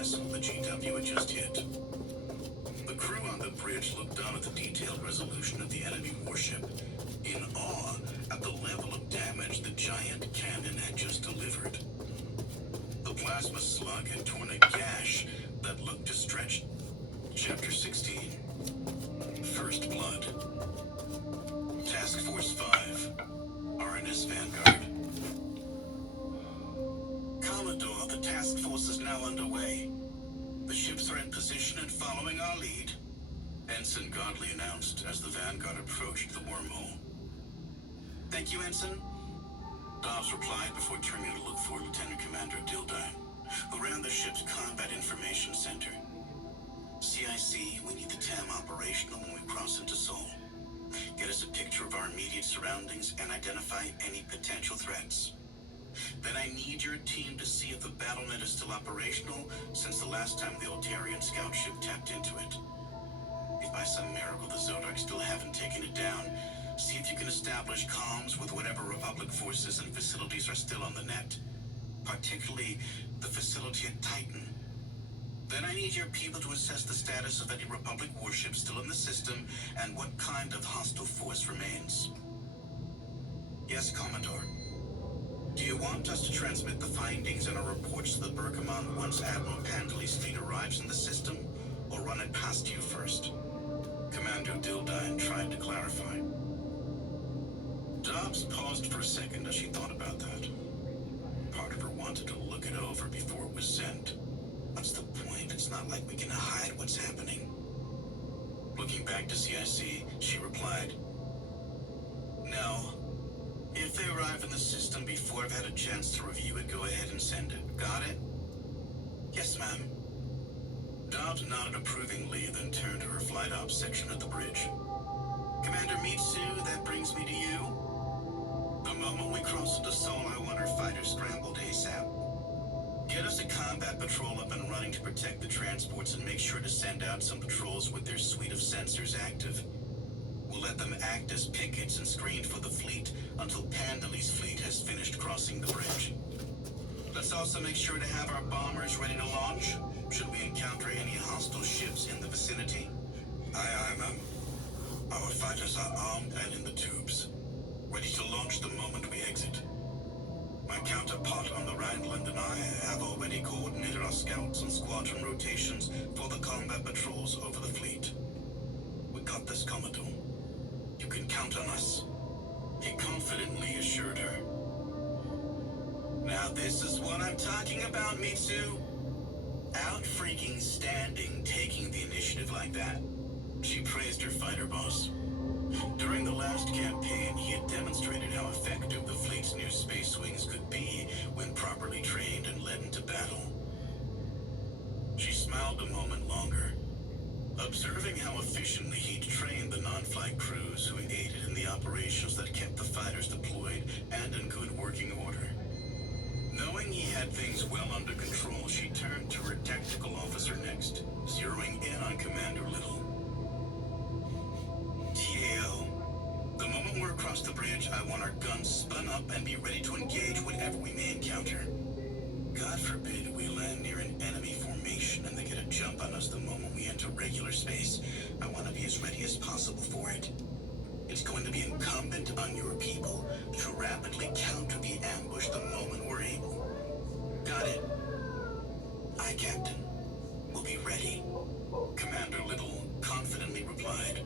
vessel the GW had just hit. The crew on the bridge looked down at the detailed resolution of the enemy warship, in awe at the level of damage the giant cannon had just delivered. The plasma slug had torn a gash that looked to stretch. Chapter 16. First Blood. Task Force 5. RNS Vanguard. Commodore, the task force is now underway. The ships are in position and following our lead, Ensign Godley announced as the Vanguard approached the wormhole. Thank you, Ensign. Dobbs replied before turning to look for Lieutenant Commander Dildine, who ran the ship's Combat Information Center. CIC, we need the TAM operational when we cross into Sol. Get us a picture of our immediate surroundings and identify any potential threats. Then I need your team to see if the BattleNet is still operational since the last time the Altarian scout ship tapped into it. If by some miracle the Zodarks still haven't taken it down, see if you can establish comms with whatever Republic forces and facilities are still on the net, particularly the facility at Titan. Then I need your people to assess the status of any Republic warships still in the system and what kind of hostile force remains. Yes, Commodore. Do you want us to transmit the findings and our reports to the Bergamon once Admiral Pandley's fleet arrives in the system, or run it past you first? Commander Dildine tried to clarify. Dobbs paused for a second as she thought about that. Part of her wanted to look it over before it was sent. What's the point? It's not like we can hide what's happening. Looking back to CIC, she replied, No. If they arrive in the system before I've had a chance to review it, go ahead and send it. Got it? Yes, ma'am. Dobbs nodded approvingly, then turned to her flight ops section at the bridge. Commander Mitsu, that brings me to you. The moment we cross into Sol, I want our fighters scrambled ASAP. Get us a combat patrol up and running to protect the transports and make sure to send out some patrols with their suite of sensors active. We'll let them act as pickets and screen for the fleet until Pandally's fleet has finished crossing the bridge. Let's also make sure to have our bombers ready to launch, should we encounter any hostile ships in the vicinity. Aye, ma'am. Our fighters are armed and in the tubes, ready to launch the moment we exit. My counterpart on the Rhineland and I have already coordinated our scouts and squadron rotations for the combat patrols over the fleet. We got this, Commodore. You can count on us, he confidently assured her. Now this is what I'm talking about, Mitsu. Out freaking standing, taking the initiative like that. She praised her fighter boss. During the last campaign, he had demonstrated how effective the fleet's new space wings could be when properly trained and led into battle. She smiled a moment longer, observing how efficiently he'd trained the non-flight crews who aided in the operations that kept the fighters deployed and in good working order. Knowing he had things well under control, she turned to her tactical officer next, zeroing in on Commander Little. TAO, the moment we're across the bridge, I want our guns spun up and be ready to engage whatever we may encounter. God forbid we land near an enemy formation and they get a jump on us the moment we enter regular space. I want to be as ready as possible for it. It's going to be incumbent on your people to rapidly counter the ambush the moment we're able. Got it? Aye, Captain. We'll be ready. Commander Little confidently replied.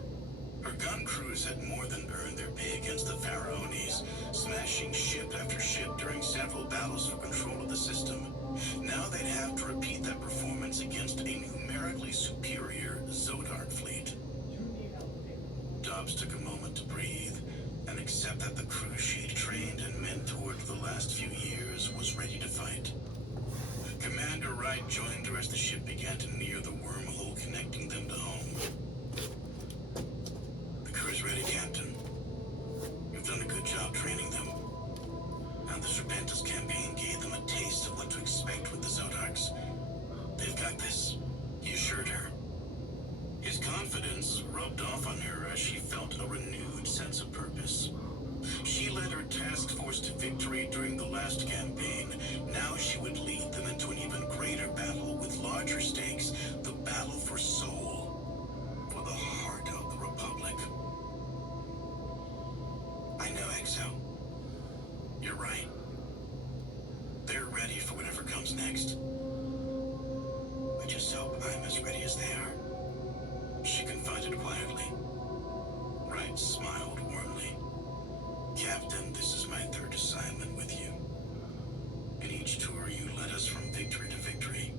Her gun crews had more than earned their pay against the Pharaohs, smashing ship after ship during several battles for control of the system. Now they'd have to repeat that performance against a numerically superior Zodark fleet. Dobbs took a moment to breathe and accept that the crew she'd trained and mentored for the last few years was ready to fight. Commander Wright joined her as the ship began to near the wormhole connecting them to home. The crew's ready, Captain. You've done a good job training them. Now the Serpentis campaign gave them a taste of what to expect with the Zodarks. They've got this, he assured her. His confidence rubbed off on her as she felt a renewed sense of purpose. She led her task force to victory during the last campaign. Now she would lead them into an even greater battle with large larger stakes, the battle for Seoul, for the heart of the Republic. I know, Exo. You're right. They're ready for whatever comes next. I just hope I'm as ready as they are. She confided quietly. Wright smiled warmly. Captain, this is my third assignment with you. In each tour, you led us from victory to victory.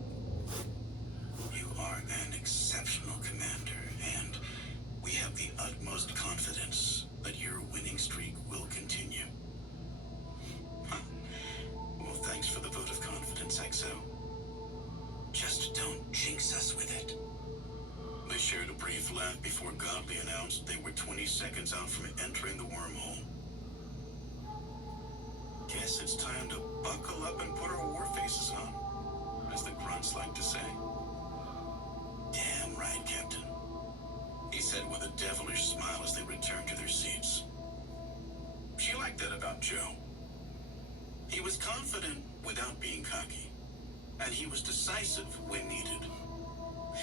You are an exceptional commander, and we have the utmost confidence that your winning streak will continue. Well, thanks for the vote of confidence, Exo. Just don't jinx us with it. They shared a brief laugh before Godly announced they were 20 seconds out from entering the wormhole. Guess it's time to buckle up and put our war faces on, as the grunts like to say. Damn right, Captain, he said with a devilish smile as they returned to their seats. She liked that about Joe. He was confident without being cocky, and he was decisive when needed.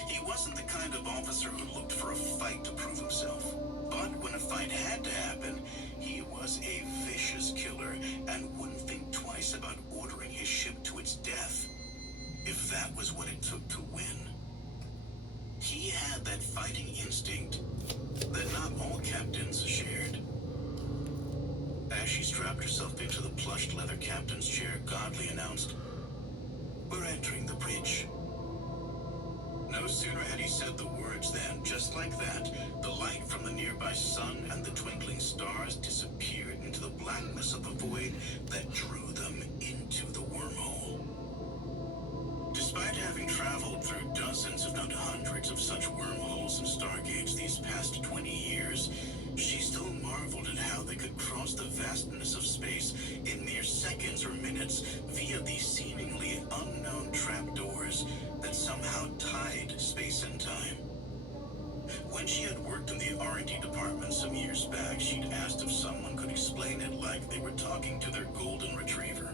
He wasn't the kind of officer who looked for a fight to prove himself, but when a fight had to happen, he was a vicious killer and wouldn't think twice about ordering his ship to its death, if that was what it took to win. He had that fighting instinct that not all captains shared. As she strapped herself into the plushed leather captain's chair, Godly announced, "We're entering the bridge." No sooner had he said the words than, just like that, the light from the nearby sun and the twinkling stars disappeared into the blackness of the void that drew them into the wormhole. Despite having traveled through dozens, if not hundreds, of such wormholes and stargates these past 20 years, she still marveled at how they could cross the vastness of space in mere seconds or minutes via these seemingly unknown trapdoors that somehow tied space and time. When she had worked in the R&D department some years back, she'd asked if someone could explain it like they were talking to their golden retriever.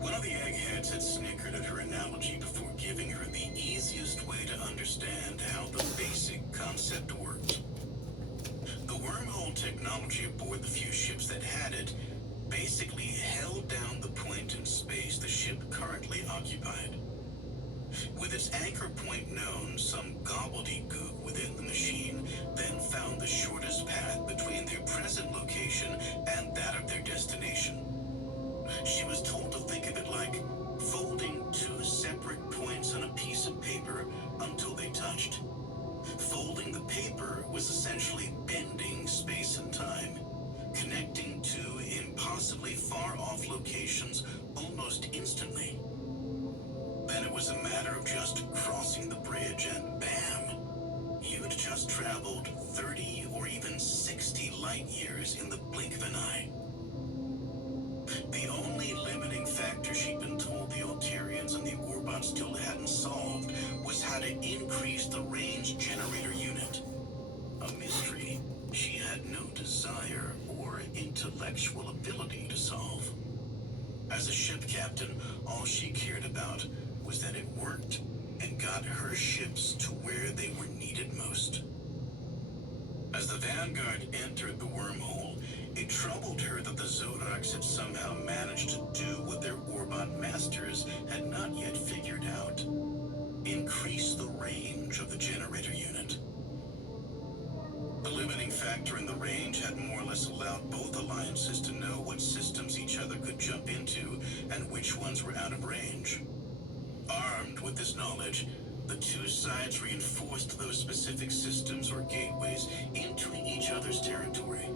One of the eggheads had snickered at her analogy before giving her the easiest way to understand how the basic concept worked. The wormhole technology aboard the few ships that had it basically held down the point in space the ship currently occupied. With its anchor point known, some gobbledygook within the machine then found the shortest path between their present location and that of their destination. She was told to think of it like folding two separate points on a piece of paper until they touched. Folding the paper was essentially bending space and time, connecting two impossibly far-off locations almost instantly. Then it was a matter of just crossing the bridge and bam, you'd just traveled 30 or even 60 light years in the blink of an eye. The only limiting factor she'd been told the Alterians and the Orbots still hadn't solved was how to increase the range generator unit. A mystery she had no desire or intellectual ability to solve. As a ship captain, all she cared about was that it worked and got her ships to where they were needed most. As the Vanguard entered the wormhole, it troubled her that the Zodarks had somehow managed to do what their Orbot masters had not yet figured out: increase the range of the generator unit. The limiting factor in the range had more or less allowed both alliances to know what systems each other could jump into and which ones were out of range. Armed with this knowledge, the two sides reinforced those specific systems or gateways into each other's territory.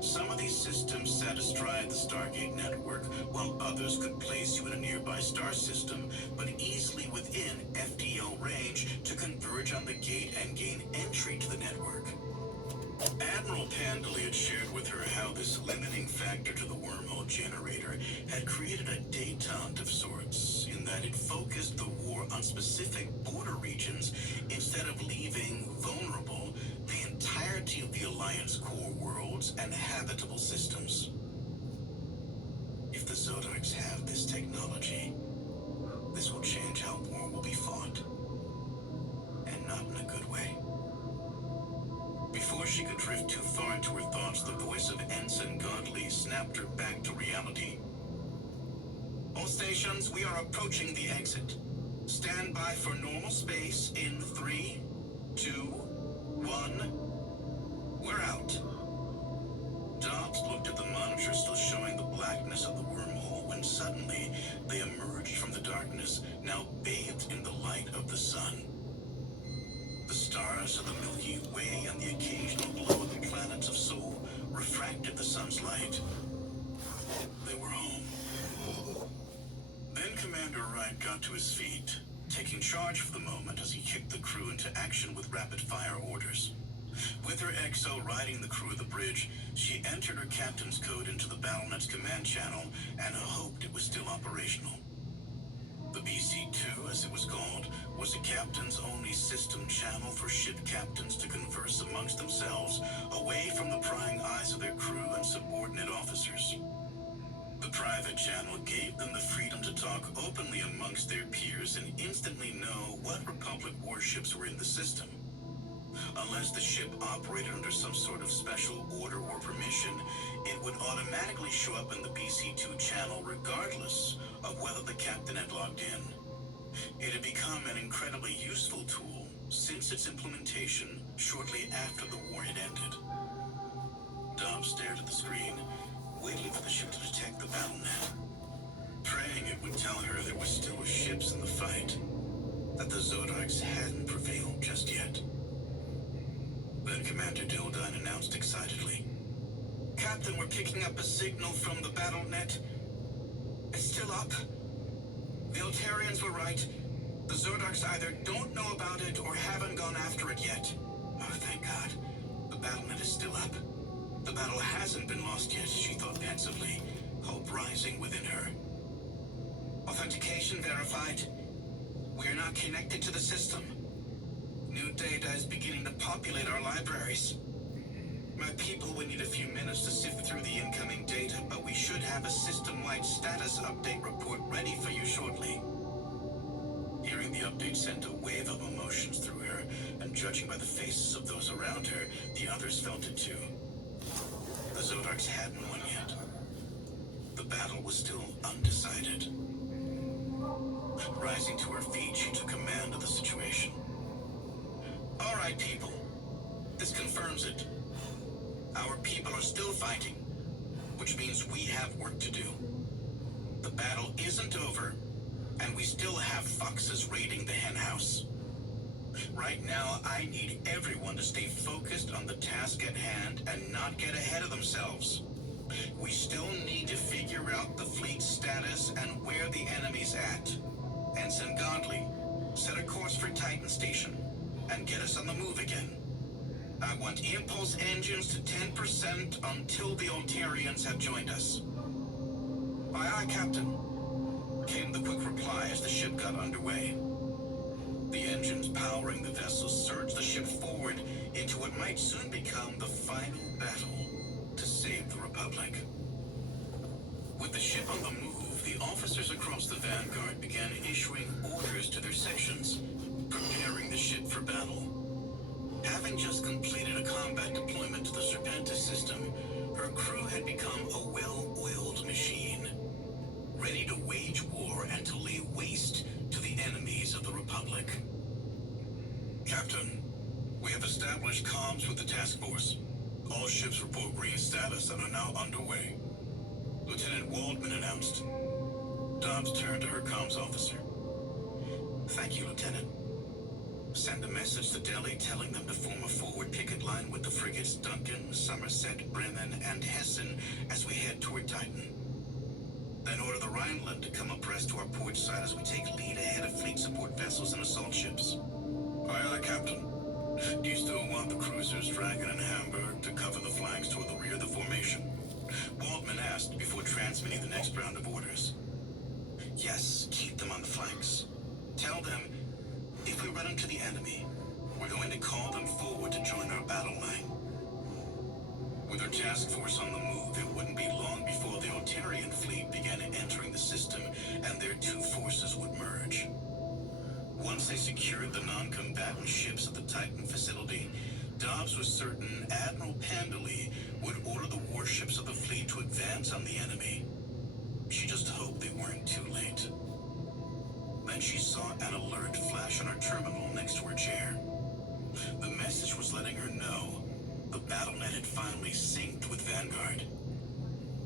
Some of these systems sat astride the Stargate network, while others could place you in a nearby star system, but easily within FTL range to converge on the gate and gain entry to the network. Admiral Pandley had shared with her how this limiting factor to the wormhole generator had created a détente of sorts, in that it focused the war on specific border regions instead of leaving vulnerable the entirety of the Alliance core worlds and habitable systems. If the Zodarks have this technology, this will change how war will be fought. she could drift too far into her thoughts, the voice of Ensign Godley snapped her back to reality. All stations, we are approaching the exit. Stand by for normal space in 3, 2, 1. We're out. Dobbs looked at the monitor still showing the blackness of the wormhole when suddenly they emerged from the darkness, now bathed in the light of the sun. The stars of the Milky Way and the occasional glow of the planets of Sol refracted the sun's light. They were home. Then Commander Wright got to his feet, taking charge for the moment as he kicked the crew into action with rapid-fire orders. With her XO riding the crew of the bridge, she entered her captain's code into the BattleNet's command channel and hoped it was still operational. The BC-2, as it was called, was the captain's only system channel for ship captains to converse amongst themselves, away from the prying eyes of their crew and subordinate officers. The private channel gave them the freedom to talk openly amongst their peers and instantly know what Republic warships were in the system. Unless the ship operated under some sort of special order or permission, it would automatically show up in the BC-2 channel regardless of whether the captain had logged in. It had become an incredibly useful tool since its implementation shortly after the war had ended. Dobbs stared at the screen, waiting for the ship to detect the BattleNet, praying it would tell her there were still ships in the fight, that the Zodarks hadn't prevailed just yet. Then Commander Dildine announced excitedly, "Captain, we're picking up a signal from the BattleNet. It's still up. The Altarians were right. The Zodarks either don't know about it or haven't gone after it yet. Oh, thank God. The BattleNet is still up. The battle hasn't been lost yet," she thought pensively, hope rising within her. "Authentication verified. We are not connected to the system. New data is beginning to populate our libraries. My people will need a few minutes to sift through the incoming data, but we should have a system-wide status update report ready for you shortly." Hearing the update sent a wave of emotions through her, and judging by the faces of those around her, the others felt it too. The Zodarks hadn't won yet. The battle was still undecided. Rising to her feet, she took command of the situation. "All right, people. This confirms it. Our people are still fighting, which means we have work to do. The battle isn't over, and we still have foxes raiding the henhouse. Right now, I need everyone to stay focused on the task at hand and not get ahead of themselves. We still need to figure out the fleet's status and where the enemy's at. Ensign Godley, set a course for Titan Station and get us on the move again. I want impulse engines to 10% until the Altarians have joined us." "Aye, aye, Captain," came the quick reply as the ship got underway. The engines powering the vessel surged the ship forward into what might soon become the final battle to save the Republic. With the ship on the move, the officers across the Vanguard began issuing orders to their sections, preparing the ship for battle. Having just completed a combat deployment to the Serpentis system, her crew had become a well-oiled machine, ready to wage war and to lay waste to the enemies of the Republic. "Captain, we have established comms with the task force. All ships report green status and are now underway," Lieutenant Waldman announced. Dobbs turned to her comms officer. "Thank you, Lieutenant. Send a message to Delhi telling them to form a forward picket line with the frigates Duncan, Somerset, Bremen, and Hessen as we head toward Titan. Then order the Rhineland to come abreast to our port side as we take lead ahead of fleet support vessels and assault ships." "Aye, aye, Captain. Do you still want the cruisers Dragon and Hamburg to cover the flanks toward the rear of the formation?" Waldman asked before transmitting the next round of orders. "Yes, keep them on the flanks. Tell them, if we run into the enemy, we're going to call them forward to join our battle line." With her task force on the move, it wouldn't be long before the Altarian fleet began entering the system and their two forces would merge. Once they secured the non-combatant ships at the Titan facility, Dobbs was certain Admiral Pandalay would order the warships of the fleet to advance on the enemy. She just hoped they weren't too late. Then she saw an alert flash on her terminal next to her chair. The message was letting her know the BattleNet had finally synced with Vanguard.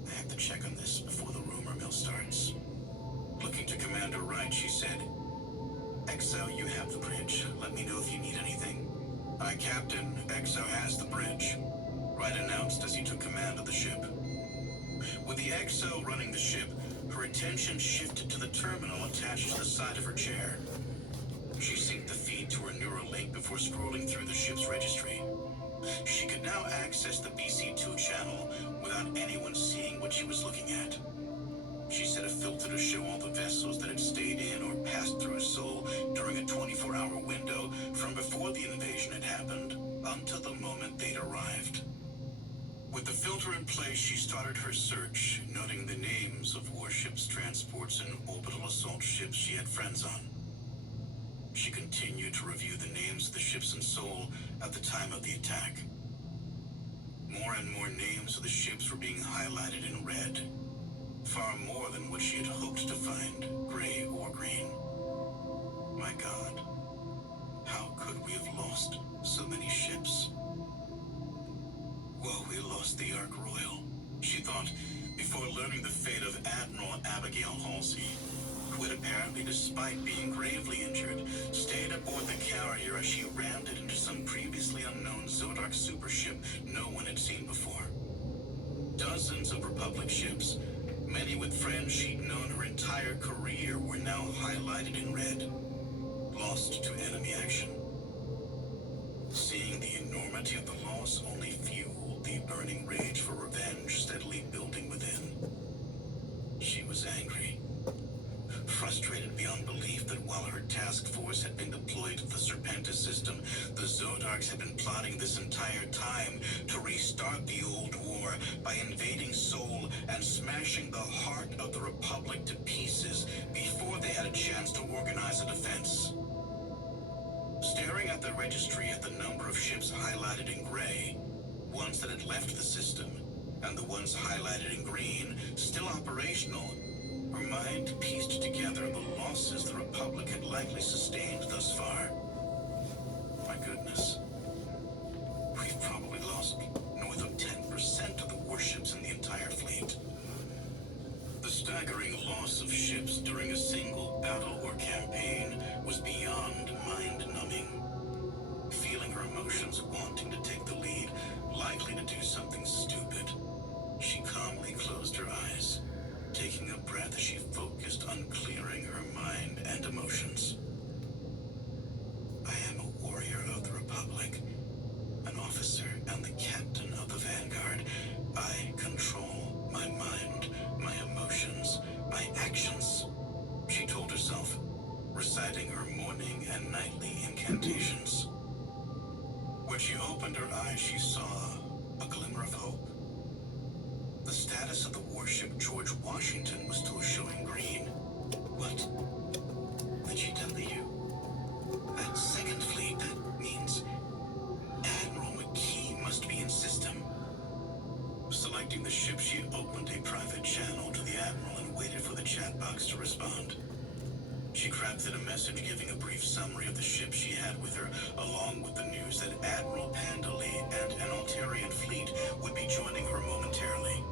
I have to check on this before the rumor mill starts. Looking to Commander Wright, she said, "XO, you have the bridge. Let me know if you need anything." "Aye, Captain. XO has the bridge," Wright announced as he took command of the ship. With the XO running the ship, her attention shifted to the terminal attached to the side of her chair. She synced the feed to her Neuralink before scrolling through the ship's registry. She could now access the BC2 channel without anyone seeing what she was looking at. She set a filter to show all the vessels that had stayed in or passed through Seoul during a 24-hour window from before the invasion had happened until the moment they'd arrived. With the filter in place, she started her search, noting the names of warships, transports, and orbital assault ships she had friends on. She continued to review the names of the ships in Seoul at the time of the attack. More and more names of the ships were being highlighted in red. Far more than what she had hoped to find, gray or green. My God, how could we have lost so many ships? Well, we lost the Ark Royal, she thought, before learning the fate of Admiral Abigail Halsey, who had apparently, despite being gravely injured, stayed aboard the carrier as she rammed it into some previously unknown Zodark supership no one had seen before. Dozens of Republic ships, many with friends she'd known her entire career, were now highlighted in red, lost to enemy action. Seeing the enormity of the loss only fueled the burning rage for revenge steadily building within. She was angry, frustrated beyond belief that while her task force had been deployed to the Serpentis system, the Zodarks had been plotting this entire time to restart the old war by invading Seoul and smashing the heart of the Republic to pieces before they had a chance to organize a defense. Staring at the registry at the number of ships highlighted in gray, ones that had left the system, and the ones highlighted in green, still operational, her mind pieced together the losses the Republic had likely sustained thus far. My goodness. We've probably lost north of 10% of the warships in the entire fleet. The staggering loss of ships during a single battle or campaign was beyond mind-numbing. Feeling her emotions wanting to take the lead, likely to do something stupid, she calmly closed her eyes, taking a breath as she focused on clearing her mind and emotions. I am a warrior of the Republic, an officer and the captain of the Vanguard. I control my mind, my emotions, my actions, she told herself, reciting her morning and nightly incantations. When she opened her eyes, she saw a glimmer of hope. The status of the warship George Washington was still showing green. What? Did she tell you? That second fleet, that means Admiral McKee must be in system. Selecting the ship, she opened a private channel to the Admiral and waited for the chat box to respond. She crafted a message giving a brief summary of the ship she had with her, along with the news that Admiral Pandalay and an Altarian fleet would be joining her momentarily.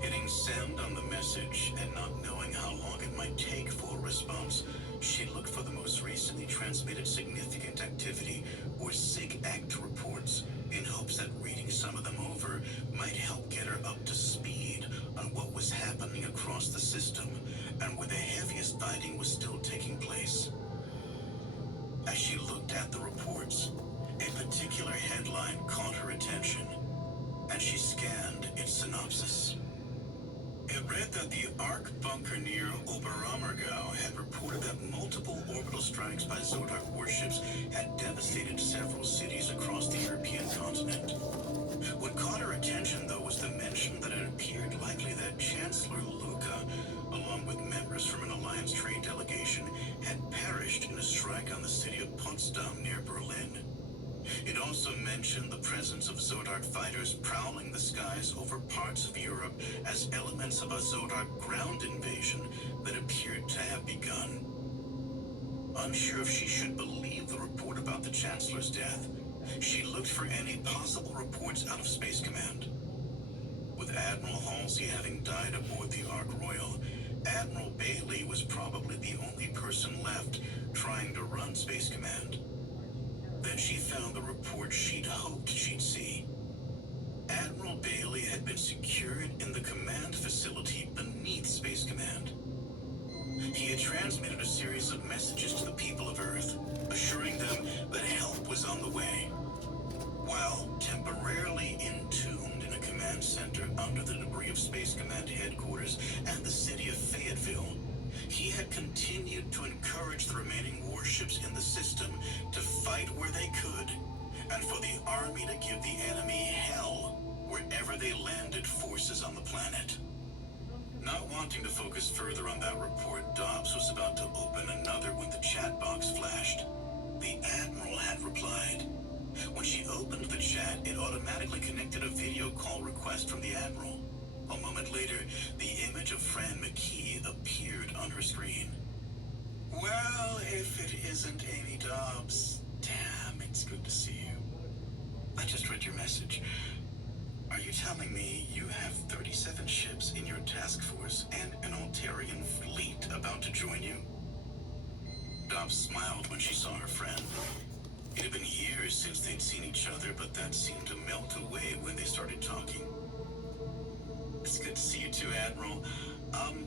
Hitting send on the message and not knowing how long it might take for a response, she looked for the most recently transmitted significant activity, or SIG-ACT reports, in hopes that reading some of them over might help get her up to speed on what was happening across the system and where the heaviest fighting was still taking place. As she looked at the reports, a particular headline caught her attention, and she scanned its synopsis. It read that the Ark bunker near Oberammergau had reported that multiple orbital strikes by Zodark warships had devastated several cities across the European continent. What caught her attention, though, was the mention that it appeared likely that Chancellor Luca, along with members from an Alliance trade delegation, had perished in a strike on the city of Potsdam near Berlin. It also mentioned the presence of Zodark fighters prowling the skies over parts of Europe as elements of a Zodark ground invasion that appeared to have begun. Unsure if she should believe the report about the Chancellor's death, she looked for any possible reports out of Space Command. With Admiral Halsey having died aboard the Ark Royal, Admiral Bailey was probably the only person left trying to run Space Command. Then she found the report she'd hoped she'd see. Admiral Bailey had been secured in the command facility beneath Space Command. He had transmitted a series of messages to the people of Earth, assuring them that help was on the way. While temporarily entombed in a command center under the debris of Space Command headquarters and the city of Fayetteville, he had continued to encourage the remaining warships in the system to fight where they could, and for the Army to give the enemy hell wherever they landed forces on the planet. Not wanting to focus further on that report, Dobbs was about to open another when the chat box flashed. The Admiral had replied. When she opened the chat, it automatically connected a video call request from the Admiral. A moment later, the image of Fran McKee appeared on her screen. Well, if it isn't Amy Dobbs, damn, it's good to see you. I just read your message. Are you telling me you have 37 ships in your task force and an Altarian fleet about to join you? Dobbs smiled when she saw her friend. It had been years since they'd seen each other, but that seemed to melt away when they started talking. It's good to see you too, Admiral.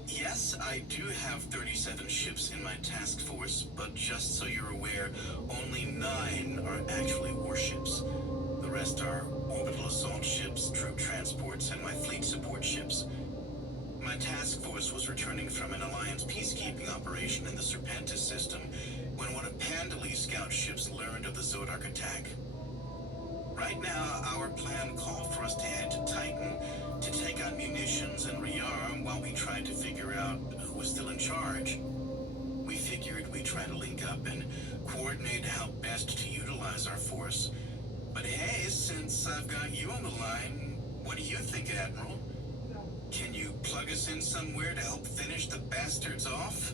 Yes, I do have 37 ships in my task force, but just so you're aware, only 9 are actually warships. The rest are orbital assault ships, troop transports, and my fleet support ships. My task force was returning from an Alliance peacekeeping operation in the Serpentis system when one of Pandalie's scout ships learned of the Zodark attack. Right now, our plan called for us to head to Titan to take out munitions and rearm while we tried to figure out who was still in charge. We figured we'd try to link up and coordinate how best to utilize our force. But hey, since I've got you on the line, what do you think, Admiral? Can you plug us in somewhere to help finish the bastards off?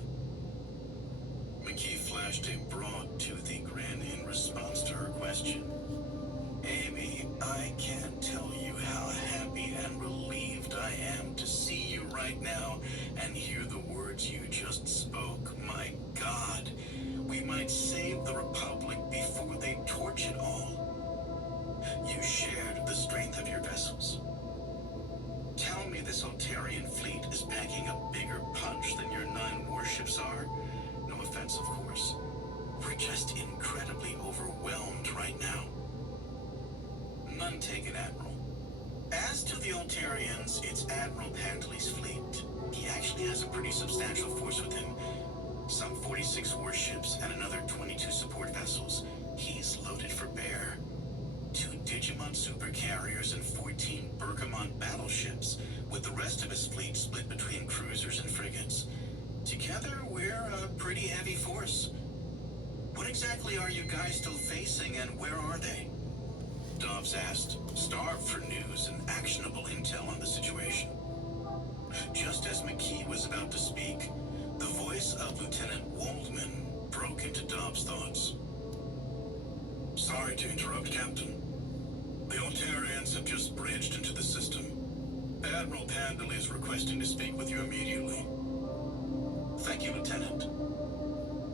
McKee flashed a broad, toothy grin in response to her question. Amy, I can't tell you how happy and relieved I am to see you right now and hear the words you just spoke. My God, we might save the Republic before they torch it all. You shared the strength of your vessels. Tell me this Altarian fleet is packing a bigger punch than your 9 warships are? No offense, of course. We're just incredibly overwhelmed right now. None taken, Admiral. As to the Altarians, it's Admiral Pandalie's fleet. He actually has a pretty substantial force with him. Some 46 warships and another 22 support vessels. He's loaded for bear. 2 Digimon supercarriers and 14 Bergamon battleships, with the rest of his fleet split between cruisers and frigates. Together, we're a pretty heavy force. What exactly are you guys still facing, and where are they? Dobbs asked, starved for news and actionable intel on the situation. Just as McKee was about to speak, the voice of Lieutenant Waldman broke into Dobbs' thoughts. Sorry to interrupt, Captain. The Altarians have just bridged into the system. Admiral Pandalie is requesting to speak with you immediately. Thank you, Lieutenant.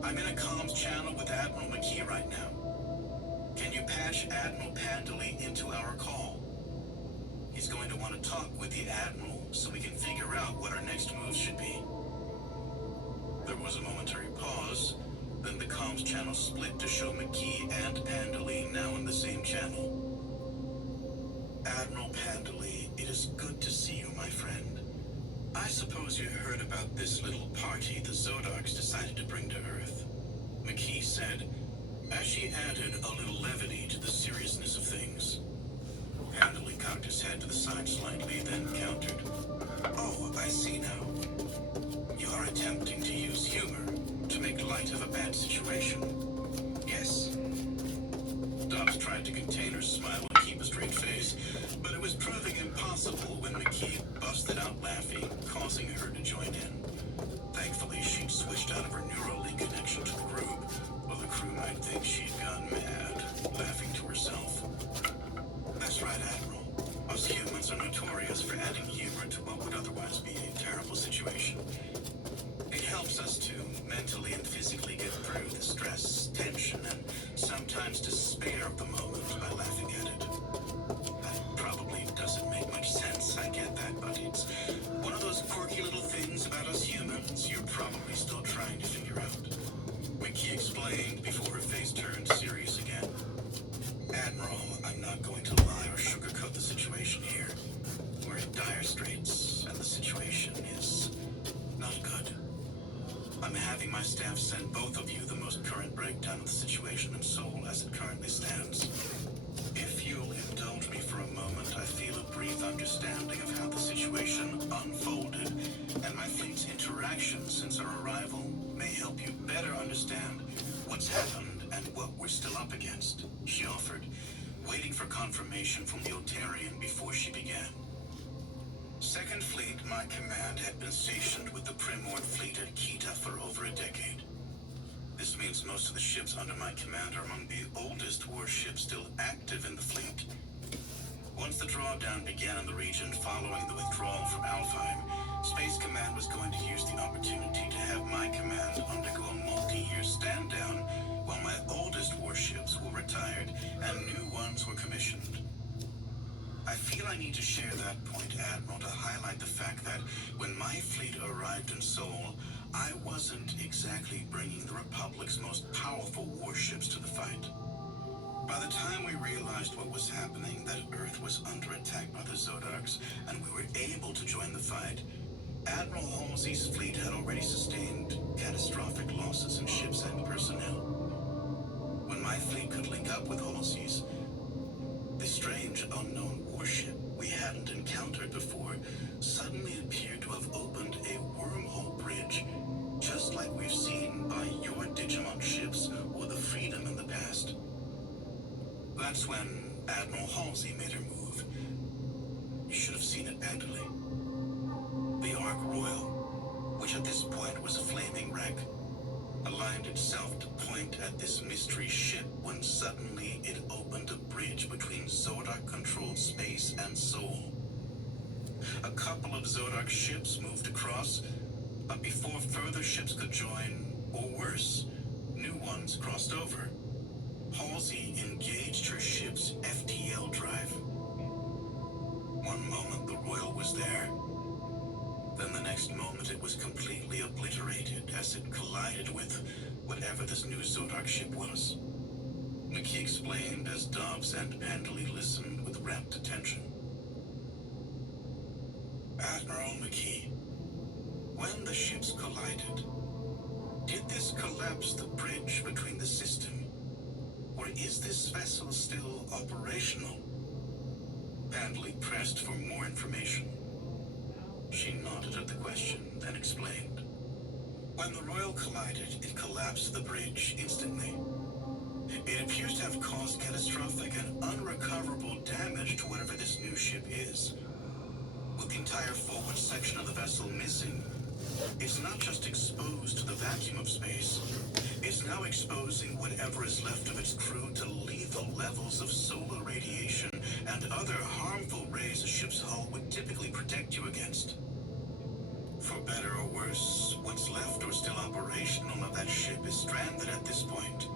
I'm in a comms channel with Admiral McKee right now. Can you patch Admiral Pandalie into our call? He's going to want to talk with the Admiral so we can figure out what our next moves should be. There was a momentary pause, then the comms channel split to show McKee and Pandalie now in the same channel. Admiral Pandalie, it is good to see you, my friend. I suppose you heard about this little party the Zodarks decided to bring to Earth. McKee said, as she added a little levity to the seriousness of things. Pandalie cocked his head to the side slightly, then countered. Oh, I see now. You are attempting to use humor to make light of a bad situation. Yes. Dobbs tried tried to contain her smile and keep a straight face, but it was proving impossible when McKee busted out laughing, causing her to join in. Thankfully, she'd switched out of her Neuralink connection to the group, or the crew might think she'd gone mad, laughing to herself. That's right, Admiral. Us humans are notorious for adding humor to what would otherwise be a terrible situation. It helps us to mentally and physically get through the stress, tension, and sometimes despair of the moment by laughing at it. That probably doesn't make much sense, I get that, but it's one of those quirky little things about us humans you're probably still trying to figure out. McKee explained before her face turned serious again. Admiral, I'm not going to lie or sugarcoat the situation here. We're in dire straits, and the situation is not good. I'm having my staff send both of you the most current breakdown of the situation in Seoul as it currently stands. If you'll indulge me for a moment, I feel a brief understanding of how the situation unfolded and my fleet's interactions since our arrival may help you better understand what's happened and what we're still up against, she offered, waiting for confirmation from the Otarian before she began. Second Fleet, my command, had been stationed with the Primord Fleet at Kita for over a decade. This means most of the ships under my command are among the oldest warships still active in the fleet. Once the drawdown began in the region following the withdrawal from Alfheim, Space Command was going to use the opportunity to have my command undergo a multi-year stand-down while my oldest warships were retired and new ones were commissioned. I feel I need to share that point, Admiral, to highlight the fact that when my fleet arrived in Seoul, I wasn't exactly bringing the Republic's most powerful warships to the fight. By the time we realized what was happening, that Earth was under attack by the Zodarks, and we were able to join the fight, Admiral Halsey's fleet had already sustained catastrophic losses in ships and personnel. When my fleet could link up with Halsey's, the strange, unknown warship we hadn't encountered before suddenly appeared to have opened a wormhole bridge, just like we've seen by your Digimon ships or the Freedom in the past. That's when Admiral Halsey made her move. You should have seen it, Pandalay. The Ark Royal, which at this point was a flaming wreck, aligned itself to point at this mystery ship when suddenly it opened a bridge between Zodark-controlled space and Seoul. A couple of Zodark ships moved across, but before further ships could join, or worse, new ones crossed over, Halsey engaged her ship's FTL drive. One moment the Royal was there, then the next moment it was completely obliterated as it collided with whatever this new Zodark ship was. McKee explained as Dobbs and Pandalay listened with rapt attention. Admiral McKee, when the ships collided, did this collapse the bridge between the system? Or is this vessel still operational? Pandalay pressed for more information. She nodded at the question, then explained. When the Royal collided, it collapsed the bridge instantly. It appears to have caused catastrophic and unrecoverable damage to whatever this new ship is. With the entire forward section of the vessel missing, it's not just exposed to the vacuum of space, it's now exposing whatever is left of its crew to lethal levels of solar radiation and other harmful rays a ship's hull would typically protect you against. For better or worse, what's left or still operational of that ship is stranded at this point.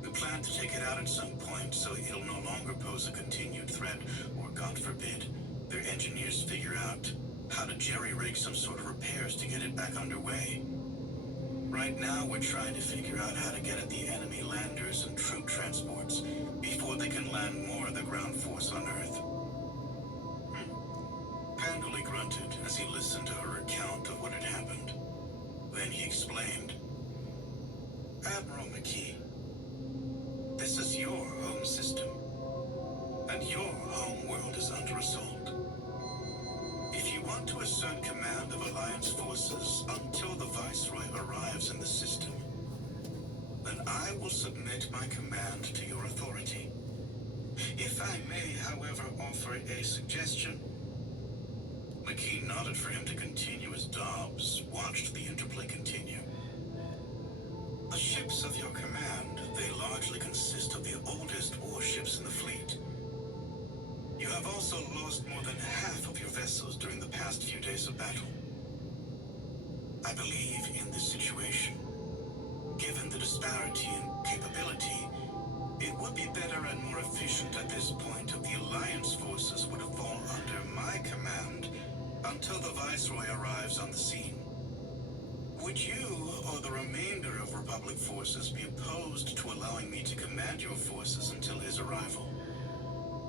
We plan to take it out at some point so it'll no longer pose a continued threat, or God forbid, their engineers figure out how to jerry-rig some sort of repairs to get it back underway. Right now, we're trying to figure out how to get at the enemy landers and troop transports before they can land more of the ground force on Earth. Pandalay grunted as he listened to her account of what had happened. Then he explained. Admiral McKee, this is your home system, and your home world is under assault. If you want to assert command of Alliance forces until the Viceroy arrives in the system, then I will submit my command to your authority. If I may, however, offer a suggestion. McKee nodded for him to continue as Dobbs watched the interplay continue. The ships of your command, they largely consist of the oldest warships in the fleet. You have also lost more than half of your vessels during the past few days of battle. I believe in this situation, given the disparity in capability, it would be better and more efficient at this point if the Alliance forces would fall under my command until the Viceroy arrives on the scene. Would you or the remainder of Republic forces be opposed to allowing me to command your forces until his arrival?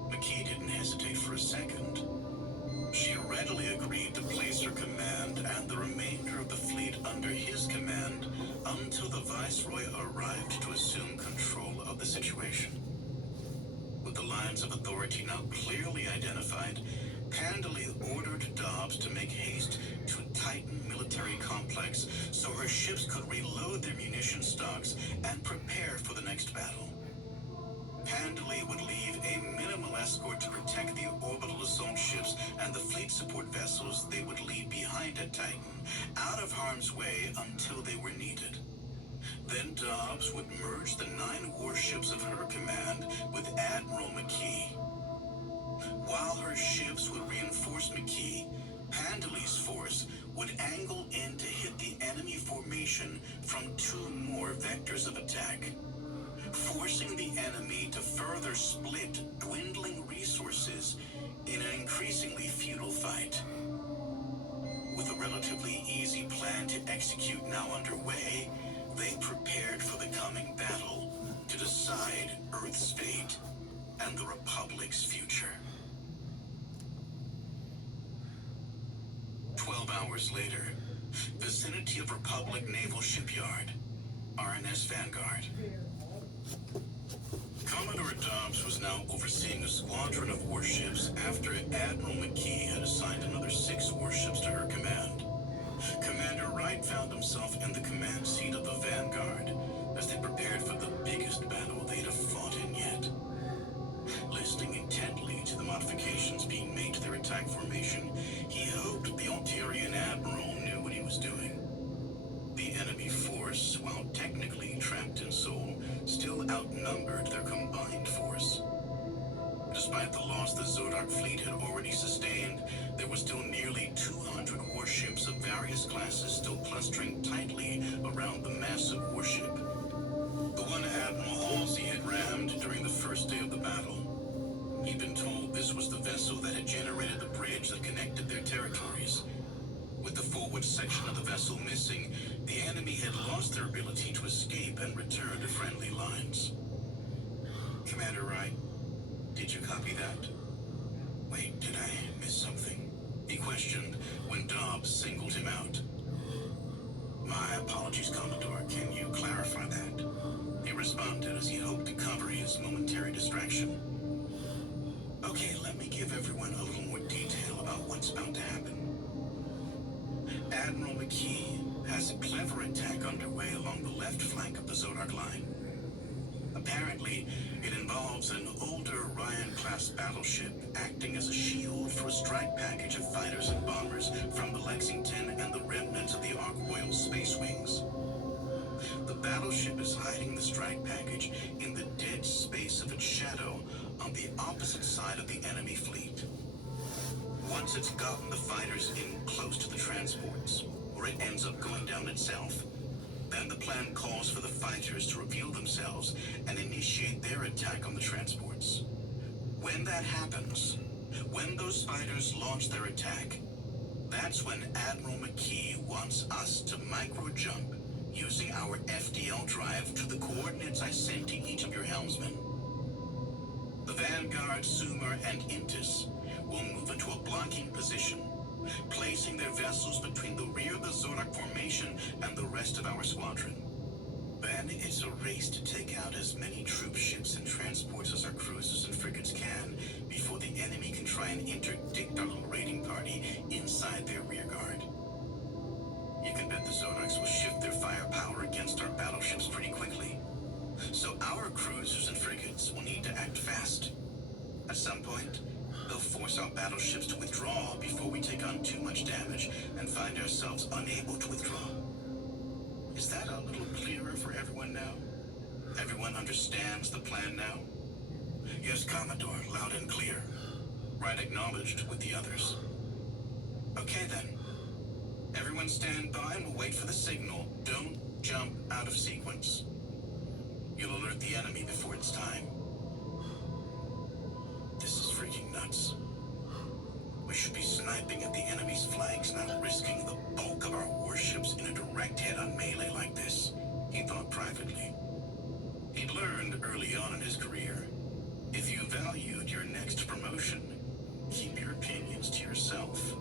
McKee didn't hesitate for a second. She readily agreed to place her command and the remainder of the fleet under his command until the Viceroy arrived to assume control of the situation. With the lines of authority now clearly identified, Pandalay ordered Dobbs to make haste to Titan military complex so her ships could reload their munition stocks and prepare for the next battle. Pandalay would leave a minimal escort to protect the orbital assault ships and the fleet support vessels they would leave behind at Titan, out of harm's way until they were needed. Then Dobbs would merge the 9 warships of her command with Admiral McKee. While her ships would reinforce McKee, Pandalay's force would angle in to hit the enemy formation from 2 more vectors of attack, forcing the enemy to further split dwindling resources in an increasingly futile fight. With a relatively easy plan to execute now underway, they prepared for the coming battle to decide Earth's fate and the Republic's future. 12 hours later, vicinity of Republic Naval Shipyard, RNS Vanguard. Commodore Dobbs was now overseeing a squadron of warships after Admiral McKee had assigned another 6 warships to her command. Commander Wright found himself in the command seat of the Vanguard as they prepared for the biggest battle they'd have fought in yet. Listening intently to the modifications being made to their attack formation, he hoped the Altarian Admiral knew what he was doing. The enemy force, while technically trapped in Sol, still outnumbered their combined force. Despite the loss the Zodark fleet had already sustained, there was still nearly 200 warships of various classes still clustering tightly around the massive warship. The one Admiral Halsey had rammed during the first day of the battle. He'd been told this was the vessel that had generated the bridge that connected their territories. With the forward section of the vessel missing, the enemy had lost their ability to escape and return to friendly lines. Commander Wright, did you copy that? Wait, did I miss something? He questioned when Dobbs singled him out. My apologies, Commodore. Can you clarify that? He responded as he hoped to cover his momentary distraction. Okay, let me give everyone a little more detail about what's about to happen. Admiral McKee has a clever attack underway along the left flank of the Zodark line. Apparently, it involves an older Ryan-class battleship acting as a shield for a strike package of fighters and bombers from the Lexington and the remnants of the Ark Royal Space Wings. The battleship is hiding the strike package in the dead space of its shadow on the opposite side of the enemy fleet. Once it's gotten the fighters in close to the transports, or it ends up going down itself, then the plan calls for the fighters to reveal themselves and initiate their attack on the transports. When that happens, when those fighters launch their attack, that's when Admiral McKee wants us to micro-jump using our FDL drive to the coordinates I sent to each of your helmsmen. The Vanguard, Sumer, and Intis will move into a blocking position, placing their vessels between the rear of the Zodark formation and the rest of our squadron. Then it's a race to take out as many troop ships and transports as our cruisers and frigates can before the enemy can try and interdict our little raiding party inside their rear guard. You can bet the Zodarks will shift their firepower against our battleships pretty quickly. So our cruisers and frigates will need to act fast. At some point, they'll force our battleships to withdraw before we take on too much damage and find ourselves unable to withdraw. Is that a little clearer for everyone now? Everyone understands the plan now? Yes, Commodore, loud and clear. Right acknowledged with the others. Okay then. Everyone stand by and we'll wait for the signal. Don't jump out of sequence. You'll alert the enemy before it's time. This is freaking nuts. We should be sniping at the enemy's flanks, not risking the bulk of our warships in a direct head-on melee like this, he thought privately. He'd learned early on in his career, if you valued your next promotion, keep your opinions to yourself,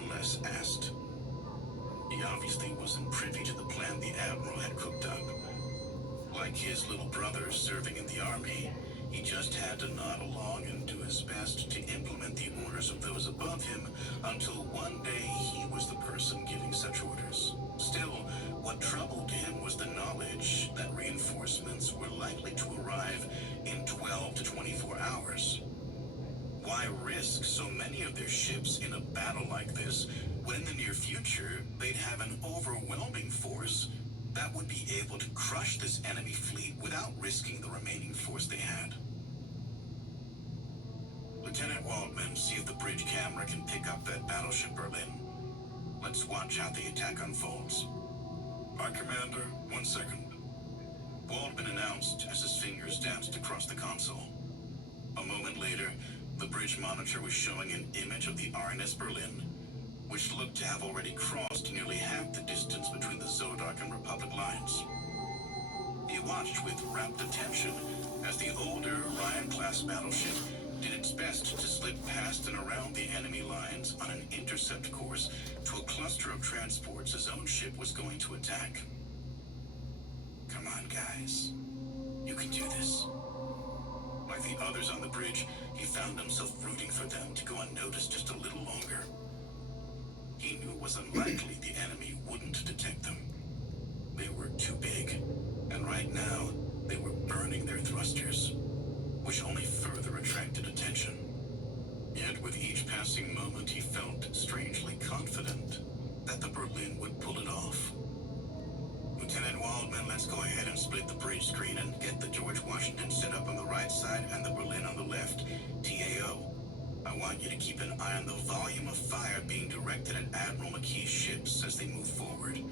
unless asked. He obviously wasn't privy to the plan the Admiral had cooked up. Like his little brother serving in the army, he just had to nod along and do his best to implement the orders of those above him until one day he was the person giving such orders. Still, what troubled him was the knowledge that reinforcements were likely to arrive in 12 to 24 hours. Why risk so many of their ships in a battle like this when in the near future they'd have an overwhelming force that would be able to crush this enemy fleet without risking the remaining force they had? Lieutenant Waldman, see if the bridge camera can pick up that battleship Berlin. Let's watch how the attack unfolds. Aye, Commander. 1 second. Waldman announced as his fingers danced across the console. A moment later, the bridge monitor was showing an image of the RNS Berlin, which looked to have already crossed nearly half the distance between the Zodark and Republic lines. He watched with rapt attention as the older Ryan-class battleship did its best to slip past and around the enemy lines on an intercept course to a cluster of transports his own ship was going to attack. Come on, guys. You can do this. Like the others on the bridge, he found himself rooting for them to go unnoticed just a little longer. He knew it was unlikely the enemy wouldn't detect them. They were too big, and right now, they were burning their thrusters, which only further attracted attention. Yet with each passing moment, he felt strangely confident that the Berlin would pull it off. Lieutenant Waldman, let's go ahead and split the bridge screen and get the George Washington set up on the right side and the Berlin on the left. TAO. I want you to keep an eye on the volume of fire being directed at Admiral McKee's ships as they move forward.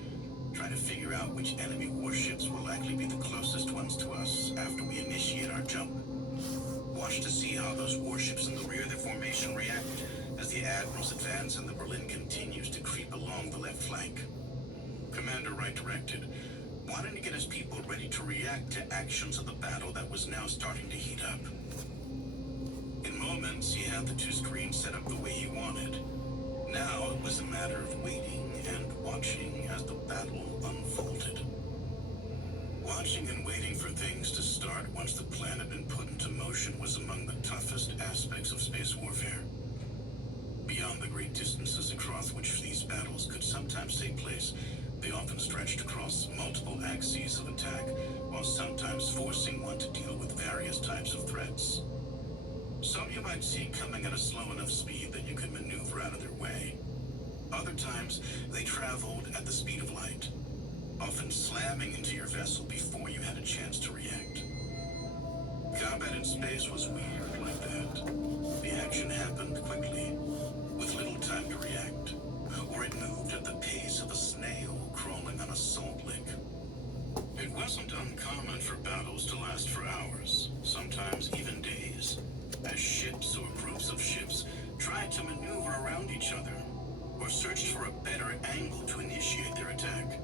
Try to figure out which enemy warships will likely be the closest ones to us after we initiate our jump. Watch to see how those warships in the rear of their formation react as the Admirals advance and the Berlin continues to creep along the left flank. Commander Wright directed, wanting to get his people ready to react to actions of the battle that was now starting to heat up. In moments, he had the two screens set up the way he wanted. Now it was a matter of waiting and watching as the battle unfolded. Watching and waiting for things to start once the plan had been put into motion was among the toughest aspects of space warfare. Beyond the great distances across which these battles could sometimes take place, they often stretched across multiple axes of attack, while sometimes forcing one to deal with various types of threats. Some you might see coming at a slow enough speed that you could maneuver out of their way. Other times, they traveled at the speed of light, often slamming into your vessel before you had a chance to react. Combat in space was weird like that. The action happened quickly, with little time to react, or it moved at the pace of a snail crawling on a salt lick. It wasn't uncommon for battles to last for hours, sometimes even days, as ships or groups of ships tried to maneuver around each other, or searched for a better angle to initiate their attack.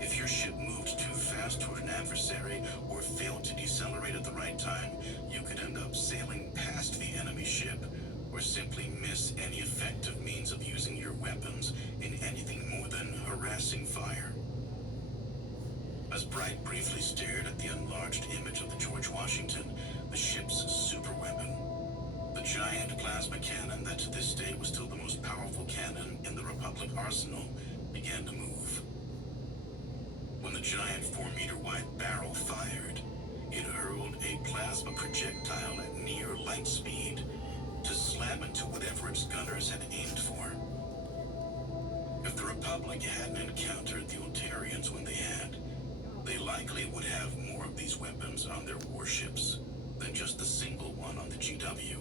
If your ship moved too fast toward an adversary, or failed to decelerate at the right time, you could end up sailing past the enemy ship, or simply miss any effective means of using your weapons in anything more than harassing fire. As Bright briefly stared at the enlarged image of the George Washington, the ship's superweapon, the giant plasma cannon that to this day was still the most powerful cannon in the Republic arsenal, began to move. When the giant 4-meter wide barrel fired, it hurled a plasma projectile at near light speed to slam into whatever its gunners had aimed for. If the Republic hadn't encountered the Altarians when they had, they likely would have more of these weapons on their warships than just the single one on the GW.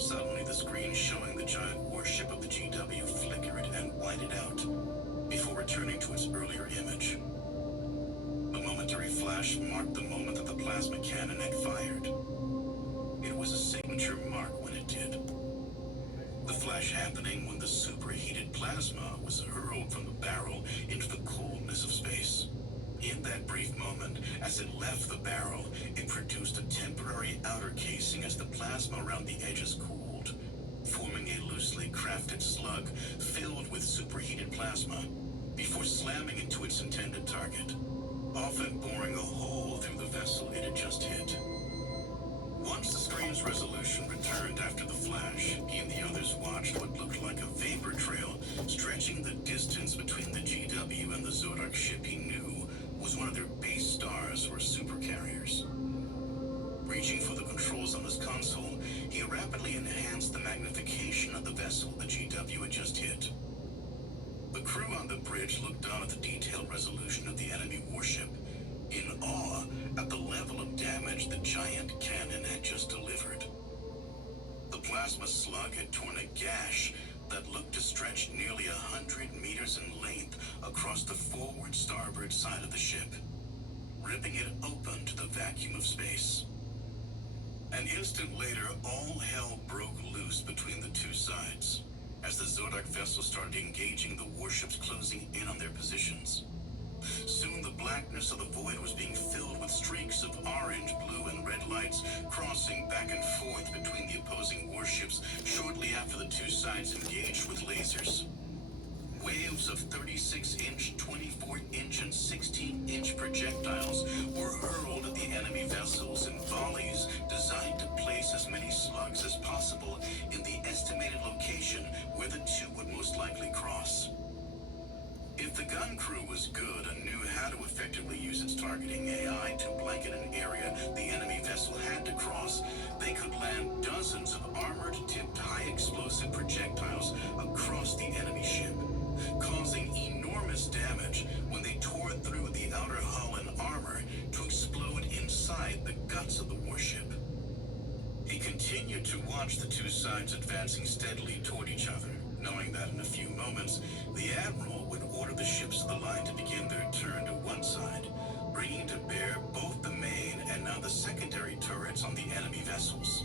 Suddenly, the screen showing the giant warship of the GW flickered and whited out before returning to its earlier image. A momentary flash marked the moment that the plasma cannon had fired. It was a signature mark when it did. The flash happening when the superheated plasma was hurled from the barrel into the coldness of space. In that brief moment, as it left the barrel, it produced a temporary outer casing as the plasma around the edges cooled, forming a loosely crafted slug filled with superheated plasma before slamming into its intended target, often boring a hole through the vessel it had just hit. Once the screen's resolution returned after the flash, he and the others watched what looked like a vapor trail stretching the distance between the GW and the Zodark ship he knew was one of their base stars or supercarriers. Reaching for the controls on his console, he rapidly enhanced the magnification of the vessel the GW had just hit. The crew on the bridge looked on at the detailed resolution of the enemy warship, in awe at the level of damage the giant cannon had just delivered. The plasma slug had torn a gash that looked to stretch nearly 100 meters in length across the forward starboard side of the ship, ripping it open to the vacuum of space. An instant later, all hell broke loose between the two sides as the Zodark vessel started engaging the warships closing in on their positions. Soon the blackness of the void was being filled with streaks of orange, blue, and red lights crossing back and forth between the opposing warships shortly after the two sides engaged with lasers. Waves of 36-inch, 24-inch, and 16-inch projectiles were hurled at the enemy vessels in volleys designed to place as many slugs as possible in the estimated location where the two would most likely cross. If the gun crew was good and knew how to effectively use its targeting AI to blanket an area the enemy vessel had to cross, they could land dozens of armored-tipped high-explosive projectiles across the enemy ship, causing enormous damage when they tore through the outer hull and armor to explode inside the guts of the warship. He continued to watch the two sides advancing steadily toward each other, knowing that in a few moments, the Admiral would order the ships of the line to begin their turn to one side, bringing to bear both the main and now the secondary turrets on the enemy vessels.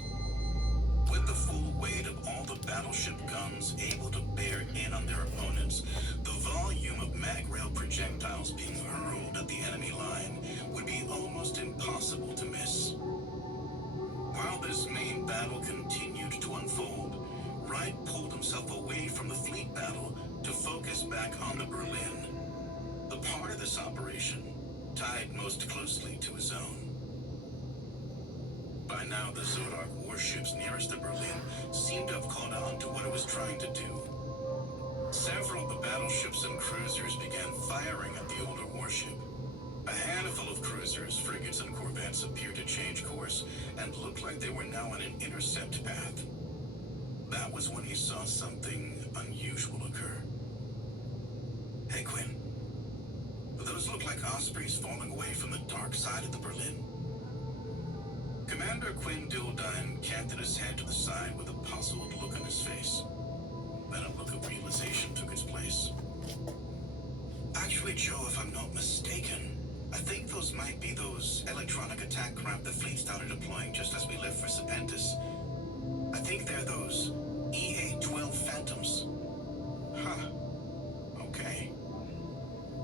With the full weight of all the battleship guns able to bear in on their opponents, the volume of mag-rail projectiles being hurled at the enemy line would be almost impossible to miss. While this main battle continued to unfold, Wright pulled himself away from the fleet battle to focus back on the Berlin, the part of this operation tied most closely to his own. By now, the Zodark warships nearest the Berlin seemed to have caught on to what it was trying to do. Several of the battleships and cruisers began firing at the older warship. A handful of cruisers, frigates, and corvettes appeared to change course and looked like they were now on an intercept path. That was when he saw something unusual occur. Hey, Quinn. Those look like ospreys falling away from the dark side of the Berlin. Commander Quinn Dildine canted his head to the side with a puzzled look on his face. Then a look of realization took its place. Actually, Joe, if I'm not mistaken, I think those might be those electronic attack craft the fleet started deploying just as we left for Serpentis. I think they're those EA-12 Phantoms. Huh. Okay.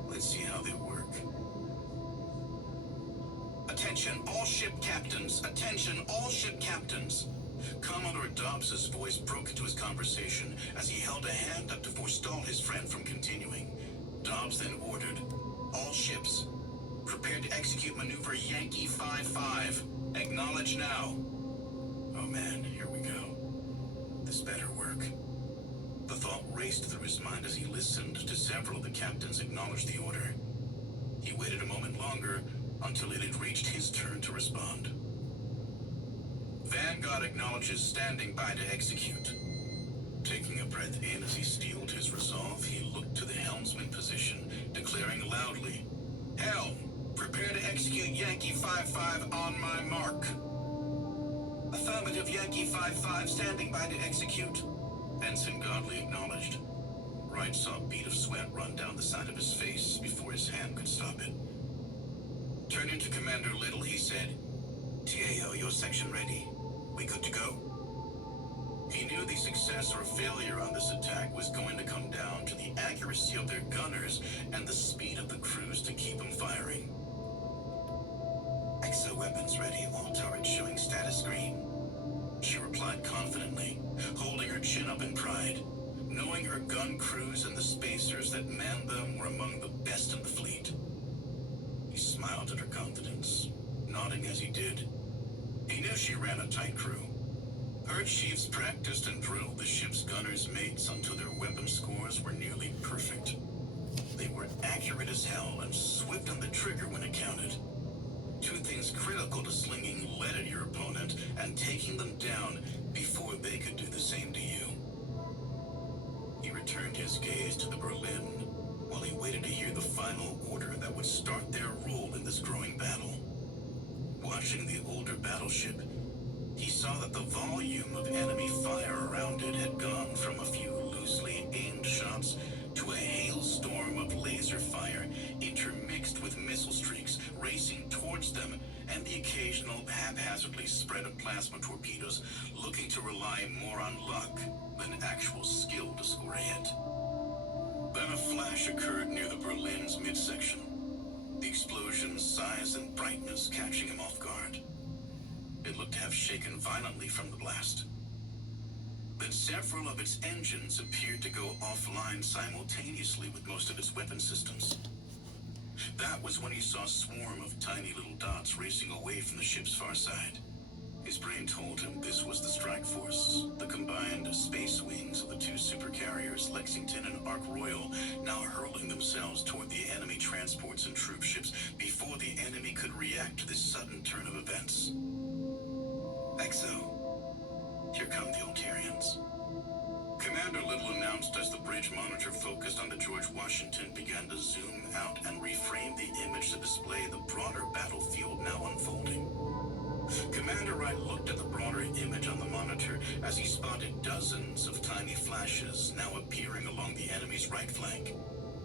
Let's see how they work. Attention, all ship captains! Attention, all ship captains! Commodore Dobbs's voice broke into his conversation as he held a hand up to forestall his friend from continuing. Dobbs then ordered, all ships, prepare to execute maneuver Yankee 5-5. Acknowledge now. Oh man, here we go. This better work. The thought raced through his mind as he listened to several of the captains acknowledge the order. He waited a moment longer until it had reached his turn to respond. Vanguard acknowledges standing by to execute. Taking a breath in as he steeled his resolve, he looked to the helmsman position, declaring loudly, "Helm, prepare to execute Yankee 5-5 on my mark." "Affirmative, Yankee 5-5, standing by to execute," Ensign Godley acknowledged. Wright saw a bead of sweat run down the side of his face before his hand could stop it. Turning to Commander Little, he said, "TAO, your section ready. We good to go?" He knew the success or failure on this attack was going to come down to the accuracy of their gunners and the speed of the crews to keep them firing. "Exo weapons ready, all turrets showing status green," she replied confidently, holding her chin up in pride, knowing her gun crews and the spacers that manned them were among the best in the fleet. He smiled at her confidence, nodding as he did. He knew she ran a tight crew. Her chiefs practiced and drilled the ship's gunners' mates until their weapon scores were nearly perfect. They were accurate as hell and swift on the trigger when it counted. Two things critical to slinging lead at your opponent and taking them down before they could do the same to you. He returned his gaze to the Berlin while he waited to hear the final order that would start their role in this growing battle. Watching the older battleship, he saw that the volume of enemy fire around it had gone from a few loosely aimed shots to a hailstorm of laser fire intermixed with missile streaks racing towards them and the occasional haphazardly spread of plasma torpedoes looking to rely more on luck than actual skill to score a hit. Then a flash occurred near the Berlin's midsection, the explosion's size and brightness catching him off guard. It looked to have shaken violently from the blast. Then several of its engines appeared to go offline simultaneously with most of its weapon systems. That was when he saw a swarm of tiny little dots racing away from the ship's far side. His brain told him this was the strike force, the combined space wings of the two supercarriers, Lexington and Ark Royal, now hurling themselves toward the enemy transports and troop ships before the enemy could react to this sudden turn of events. "Exo, here come the Ulterians," Commander Little announced as the bridge monitor focused on the George Washington began to zoom out and reframe the image to display the broader battlefield now unfolding. Commander Wright looked at the broader image on the monitor as he spotted dozens of tiny flashes now appearing along the enemy's right flank,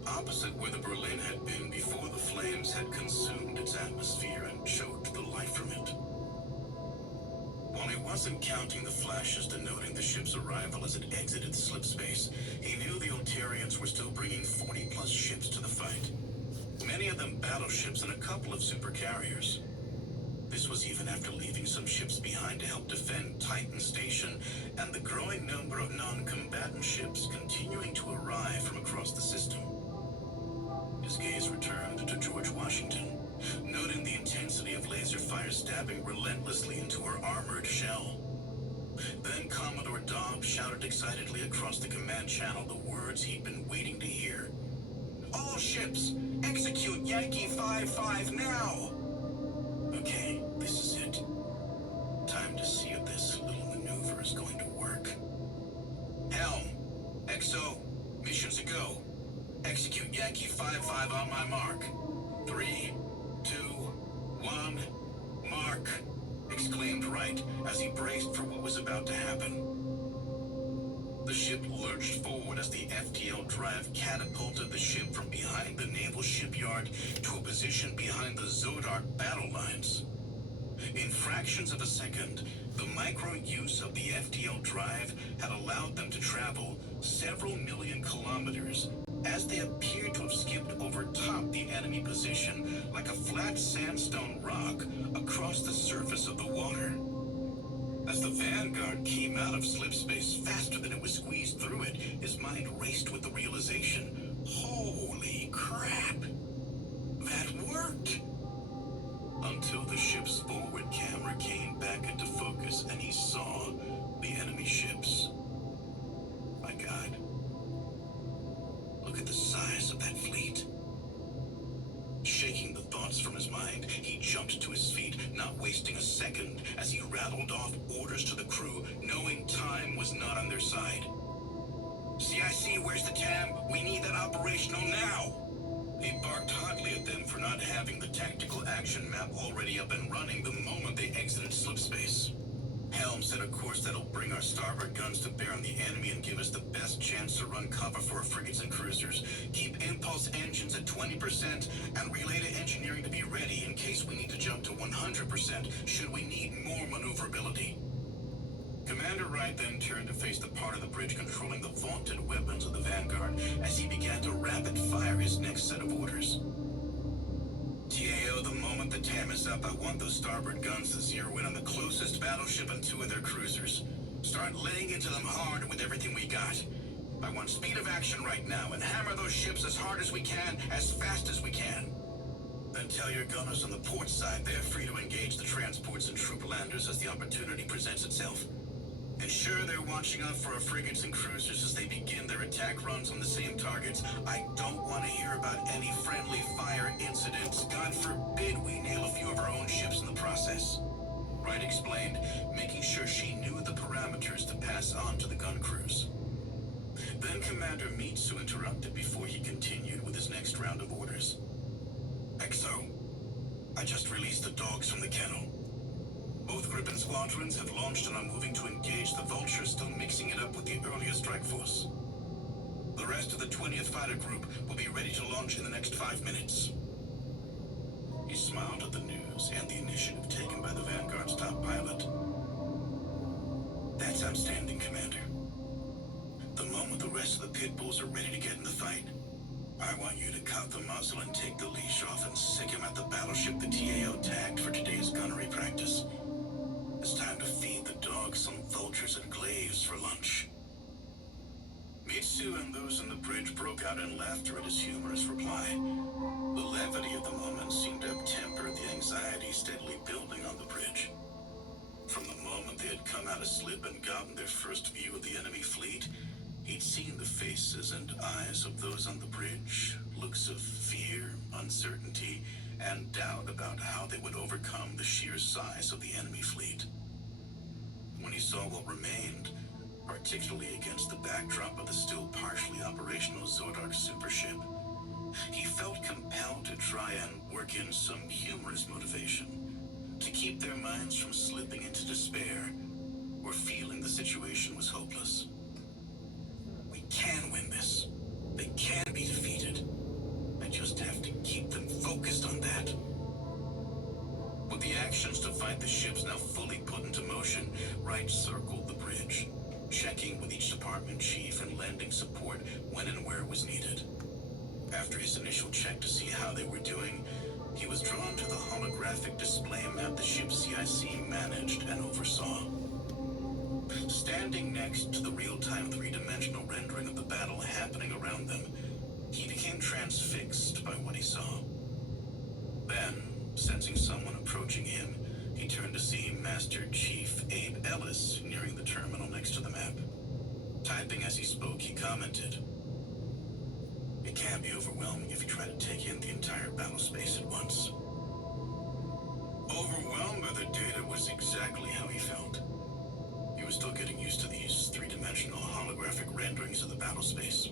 opposite where the Berlin had been before the flames had consumed its atmosphere and choked the life from it. While he wasn't counting the flashes denoting the ship's arrival as it exited slip space, he knew the Ulterians were still bringing 40-plus ships to the fight. Many of them battleships and a couple of supercarriers. This was even after leaving some ships behind to help defend Titan Station and the growing number of non-combatant ships continuing to arrive from across the system. His gaze returned to George Washington, noting the intensity of laser fire stabbing relentlessly into her armored shell. Then Commodore Dobbs shouted excitedly across the command channel the words he'd been waiting to hear. "All ships, execute Yankee 5-5 now!" Okay, this is it. Time to see if this little maneuver is going to work. "Helm, XO, missions a go. Execute Yankee 5-5 on my mark. 3, 2, 1, mark," exclaimed Wright as he braced for what was about to happen. The ship lurched forward as the FTL drive catapulted the ship from behind the naval shipyard to a position behind the Zodark battle lines. In fractions of a second, the micro use of the FTL drive had allowed them to travel several million kilometers as they appeared to have skipped over top the enemy position like a flat sandstone rock across the surface of the water. As the Vanguard came out of slip space faster than it was squeezed through it, his mind raced with the realization, holy crap, that worked! Until the ship's forward camera came back into focus and he saw the enemy ships. My God, look at the size of that fleet. Shaking the thoughts from his mind, he jumped to his feet, not wasting a second as he rattled off orders to the crew, knowing time was not on their side. CIC, where's the TAM? We need that operational now! He barked hotly at them for not having the tactical action map already up and running the moment they exited slipspace. Helm set a course that'll bring our starboard guns to bear on the enemy and give us the best chance to run cover for our frigates and cruisers. Keep impulse engines at 20% and relay to engineering to be ready in case we need to jump to 100% should we need more maneuverability. Commander Wright then turned to face the part of the bridge controlling the vaunted weapons of the Vanguard as he began to rapid-fire his next set of orders. TAO, the moment the TAM is up, I want those starboard guns to zero in on the closest battleship and 2 of their cruisers. Start laying into them hard with everything we got. I want speed of action right now and hammer those ships as hard as we can, as fast as we can. Then tell your gunners on the port side they're free to engage the transports and troop landers as the opportunity presents itself. Ensure they're watching out for our frigates and cruisers as they begin their attack runs on the same targets. I don't want to hear about any friendly fire incidents. God forbid we nail a few of our own ships in the process. Wright explained, making sure she knew the parameters to pass on to the gun crews. Then Commander Mitsu interrupted before he continued with his next round of orders. XO, I just released the dogs from the kennel. Both Gripen squadrons have launched and are moving to engage the Vulture, still mixing it up with the earlier strike force. The rest of the 20th Fighter Group will be ready to launch in the next 5 minutes. He smiled at the news and the initiative taken by the Vanguard's top pilot. That's outstanding, Commander. The moment the rest of the pit bulls are ready to get in the fight, I want you to cut the muzzle and take the leash off and sick him at the battleship the TAO tagged for today's gunnery practice. It's time to feed the dogs some vultures and glaives for lunch. Mitsu and those on the bridge broke out in laughter at his humorous reply. The levity of the moment seemed to have tempered the anxiety steadily building on the bridge. From the moment they had come out of slip and gotten their first view of the enemy fleet, he'd seen the faces and eyes of those on the bridge, looks of fear, uncertainty, and doubt about how they would overcome the sheer size of the enemy fleet. When he saw what remained, particularly against the backdrop of the still partially operational Zodar supership, he felt compelled to try and work in some humorous motivation, to keep their minds from slipping into despair or feeling the situation was hopeless. We can win this. They can be defeated. I just have to keep them focused on that. With the actions to fight the ships now fully put into motion, Wright circled the bridge, checking with each department chief and lending support when and where it was needed. After his initial check to see how they were doing, he was drawn to the holographic display map the ship CIC managed and oversaw. Standing next to the real-time 3-dimensional rendering of the battle happening around them, he became transfixed by what he saw. Then, sensing someone approaching him, he turned to see Master Chief Abe Ellis nearing the terminal next to the map. Typing as he spoke, he commented, "It can be overwhelming if you try to take in the entire battle space at once." Overwhelmed by the data was exactly how he felt. He was still getting used to these 3-dimensional holographic renderings of the battle space.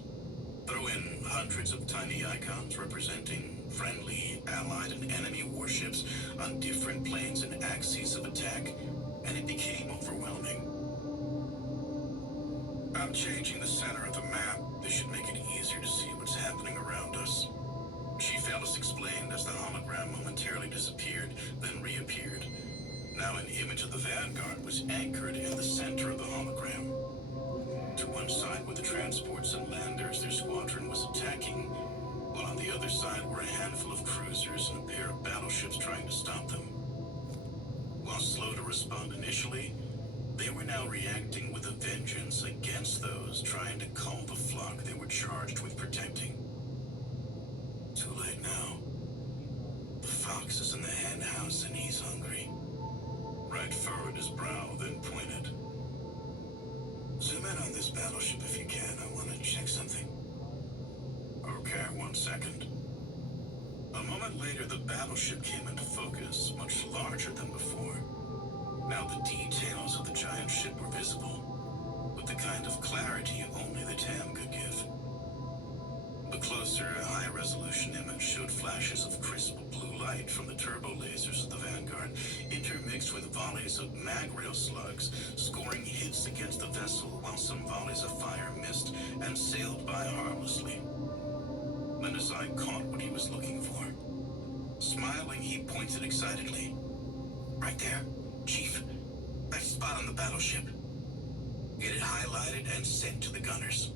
Throw in hundreds of tiny icons representing friendly, allied, and enemy warships on different planes and axes of attack, and it became overwhelming. I'm changing the center of the map. This should make it easier to see what's happening around us. Chief Ellis explained as the hologram momentarily disappeared, then reappeared. Now an image of the Vanguard was anchored in the center of the hologram. To one side were the transports and landers their squadron was attacking, while on the other side were a handful of cruisers and a pair of battleships trying to stop them. While slow to respond initially, they were now reacting with a vengeance against those trying to cull the flock they were charged with protecting. Too late now. The fox is in the hen house and he's hungry. Wright furrowed his brow, then pointed. Zoom in on this battleship if you can. I want to check something. Okay, 1 second. A moment later, the battleship came into focus, much larger than before. Now the details of the giant ship were visible, with the kind of clarity only the TAM could give. The closer, high-resolution image showed flashes of crisp blue light from the turbo lasers of the Vanguard, intermixed with volleys of mag-rail slugs, scoring hits against the vessel while some volleys of fire missed and sailed by harmlessly. Then his eye caught what he was looking for. Smiling, he pointed excitedly. "Right there, Chief. That spot on the battleship. Get it highlighted and sent to the gunners.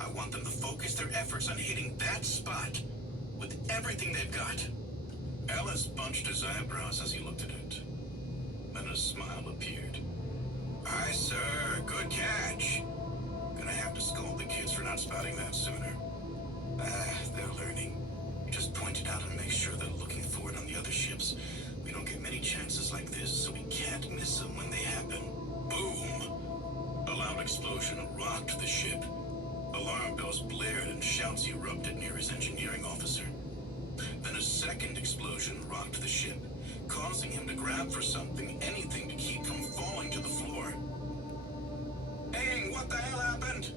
I want them to focus their efforts on hitting that spot with everything they've got." Ellis bunched his eyebrows as he looked at it. Then a smile appeared. "Aye, sir. Good catch. Gonna have to scold the kids for not spotting that sooner. They're learning. Just point it out and make sure they're looking for it on the other ships. We don't get many chances like this, so we can't miss them when they happen." Boom! A loud explosion rocked the ship. Alarm bells blared and shouts erupted near his engineering officer. Then a second explosion rocked the ship, causing him to grab for something, anything to keep from falling to the floor. "Hey, what the hell happened?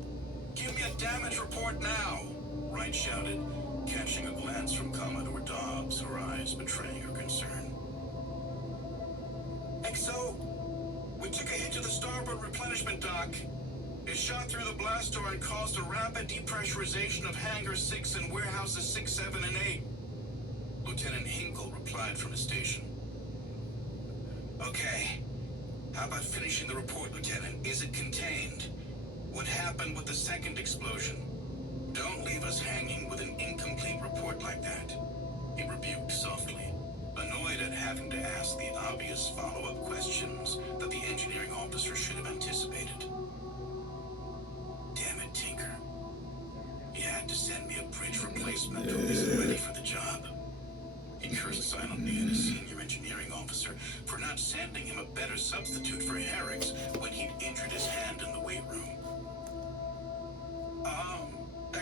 Give me a damage report now," Wright shouted, catching a glance from Commodore Dobbs, her eyes betraying her concern. "XO, we took a hit to the starboard replenishment dock. It shot through the blast door and caused a rapid depressurization of Hangar 6 and warehouses 6, 7, and 8. Lieutenant Hinkle replied from his station. "Okay. How about finishing the report, Lieutenant? Is it contained? What happened with the second explosion? Don't leave us hanging with an incomplete report like that," he rebuked softly, annoyed at having to ask the obvious follow-up questions that the engineering officer should have anticipated. "Damn it, Tinker. You had to send me a bridge replacement who isn't ready for the job." He cursed silently at his senior engineering officer for not sending him a better substitute for Herrick's when he'd injured his hand in the weight room.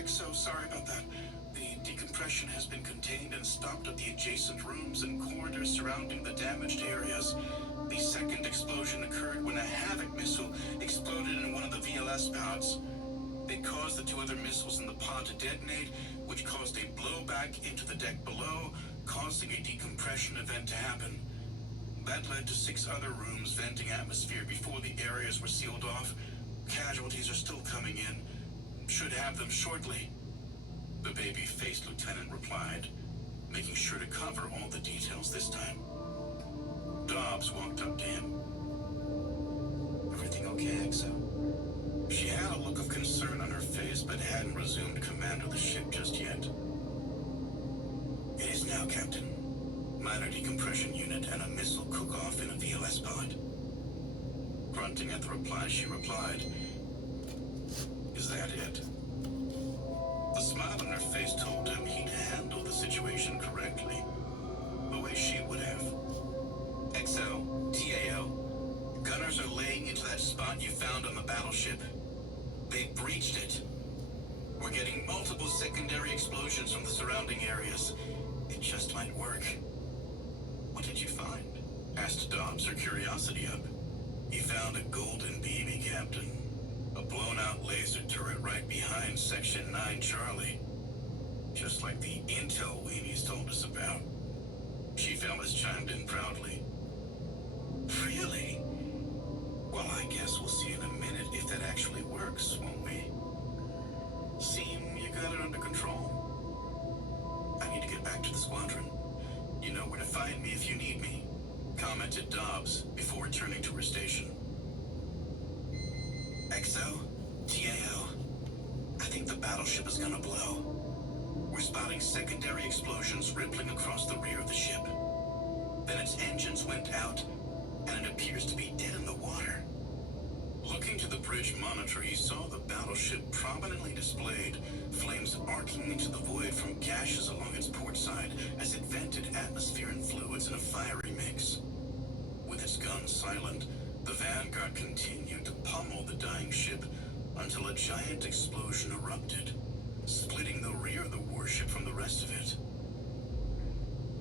XO, sorry about that. The decompression has been contained and stopped at the adjacent rooms and corridors surrounding the damaged areas. The second explosion occurred when a Havoc missile exploded in one of the VLS pods. It caused the two other missiles in the pod to detonate, which caused a blowback into the deck below, causing a decompression event to happen. That led to 6 other rooms venting atmosphere before the areas were sealed off. Casualties are still coming in. Should have them shortly. The baby-faced lieutenant replied, making sure to cover all the details this time. Dobbs walked up to him. "Everything okay, XO?" She had a look of concern on her face, but hadn't resumed command of the ship just yet. "It is now, Captain. Minor decompression unit and a missile cook-off in a VLS pod." Grunting at the reply, she replied, "Is that it?" The smile on her face told him he'd handle the situation correctly, the way she would have. "XO, TAO, gunners are laying into that spot you found on the battleship. They breached it. We're getting multiple secondary explosions from the surrounding areas. It just might work." "What did you find?" asked Dobbs, her curiosity up. "He found a golden BB, Captain. A blown-out laser turret right behind Section 9 Charlie. Just like the intel weenies told us about." Chief Ellis chimed in proudly. "Really? Well, I guess we'll see in a minute if that actually works, won't we? Seem you got it under control. I need to get back to the squadron. You know where to find me if you need me," commented Dobbs before returning to her station. "XO, TAO, I think the battleship is gonna blow. We're spotting secondary explosions rippling across the rear of the ship. Then its engines went out, and it appears to be dead in the water." Looking to the bridge monitor, he saw the battleship prominently displayed, flames arcing into the void from gashes along its port side as it vented atmosphere and fluids in a fiery mix. With its guns silent, the Vanguard continued to pummel the dying ship until a giant explosion erupted, splitting the rear of the warship from the rest of it.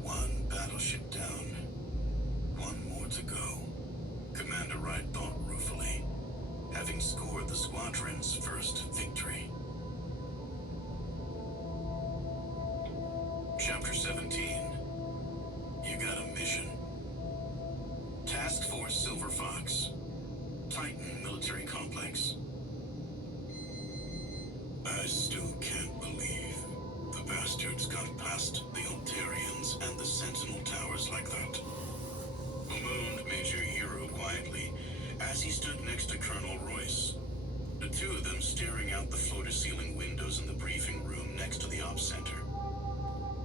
One battleship down, one more to go. Commander Wright thought ruefully, having scored the squadron's first victory. Chapter 17. You got a mission. Task Force Silver Fox, Titan Military Complex. I still can't believe the bastards got past the Altarians and the Sentinel Towers like that. Bemoaned Major Hero quietly as he stood next to Colonel Royce, the two of them staring out the floor-to-ceiling windows in the briefing room next to the ops center.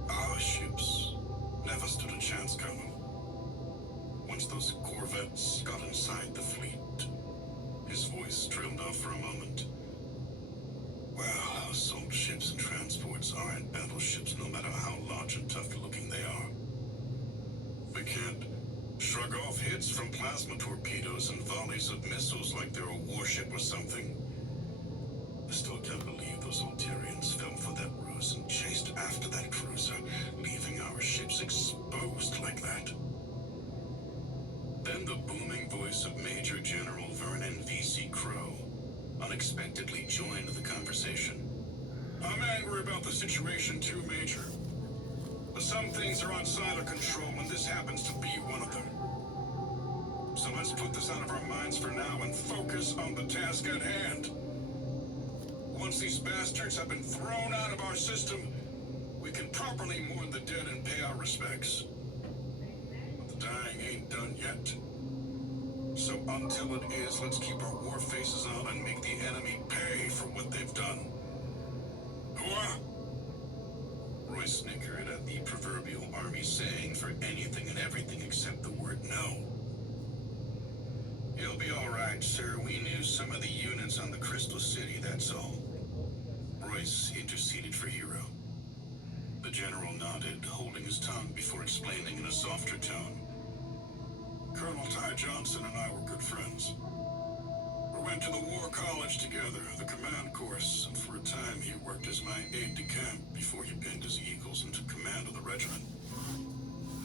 Our ships never stood a chance, Colonel. Once those corvettes got inside the fleet, his voice trailed off for a moment. Well, assault ships and transports aren't battleships no matter how large and tough-looking they are. We can't shrug off hits from plasma torpedoes and volleys of missiles like they're a warship or something. I still can't believe those Altarians fell for that ruse and chased after that cruiser, leaving our ships exposed like that. Then the booming voice of Major General Vernon V.C. Crow unexpectedly joined the conversation. I'm angry about the situation too, Major. But some things are outside our control, and this happens to be one of them. So let's put this out of our minds for now and focus on the task at hand. Once these bastards have been thrown out of our system, we can properly mourn the dead and pay our respects. But the dying ain't done yet. So until it is, let's keep our war faces on and make the enemy pay for what they've done. Hooah! Roy snickered at the proverbial army saying for anything and everything except the word no. You'll be all right, sir. We knew some of the units on the Crystal City, that's all. Royce interceded for Hero. The general nodded, holding his tongue before explaining in a softer tone. Colonel Ty Johnson and I were good friends. We went to the War College together, the command course, and for a time he worked as my aide-de-camp before he pinned his eagles and took command of the regiment.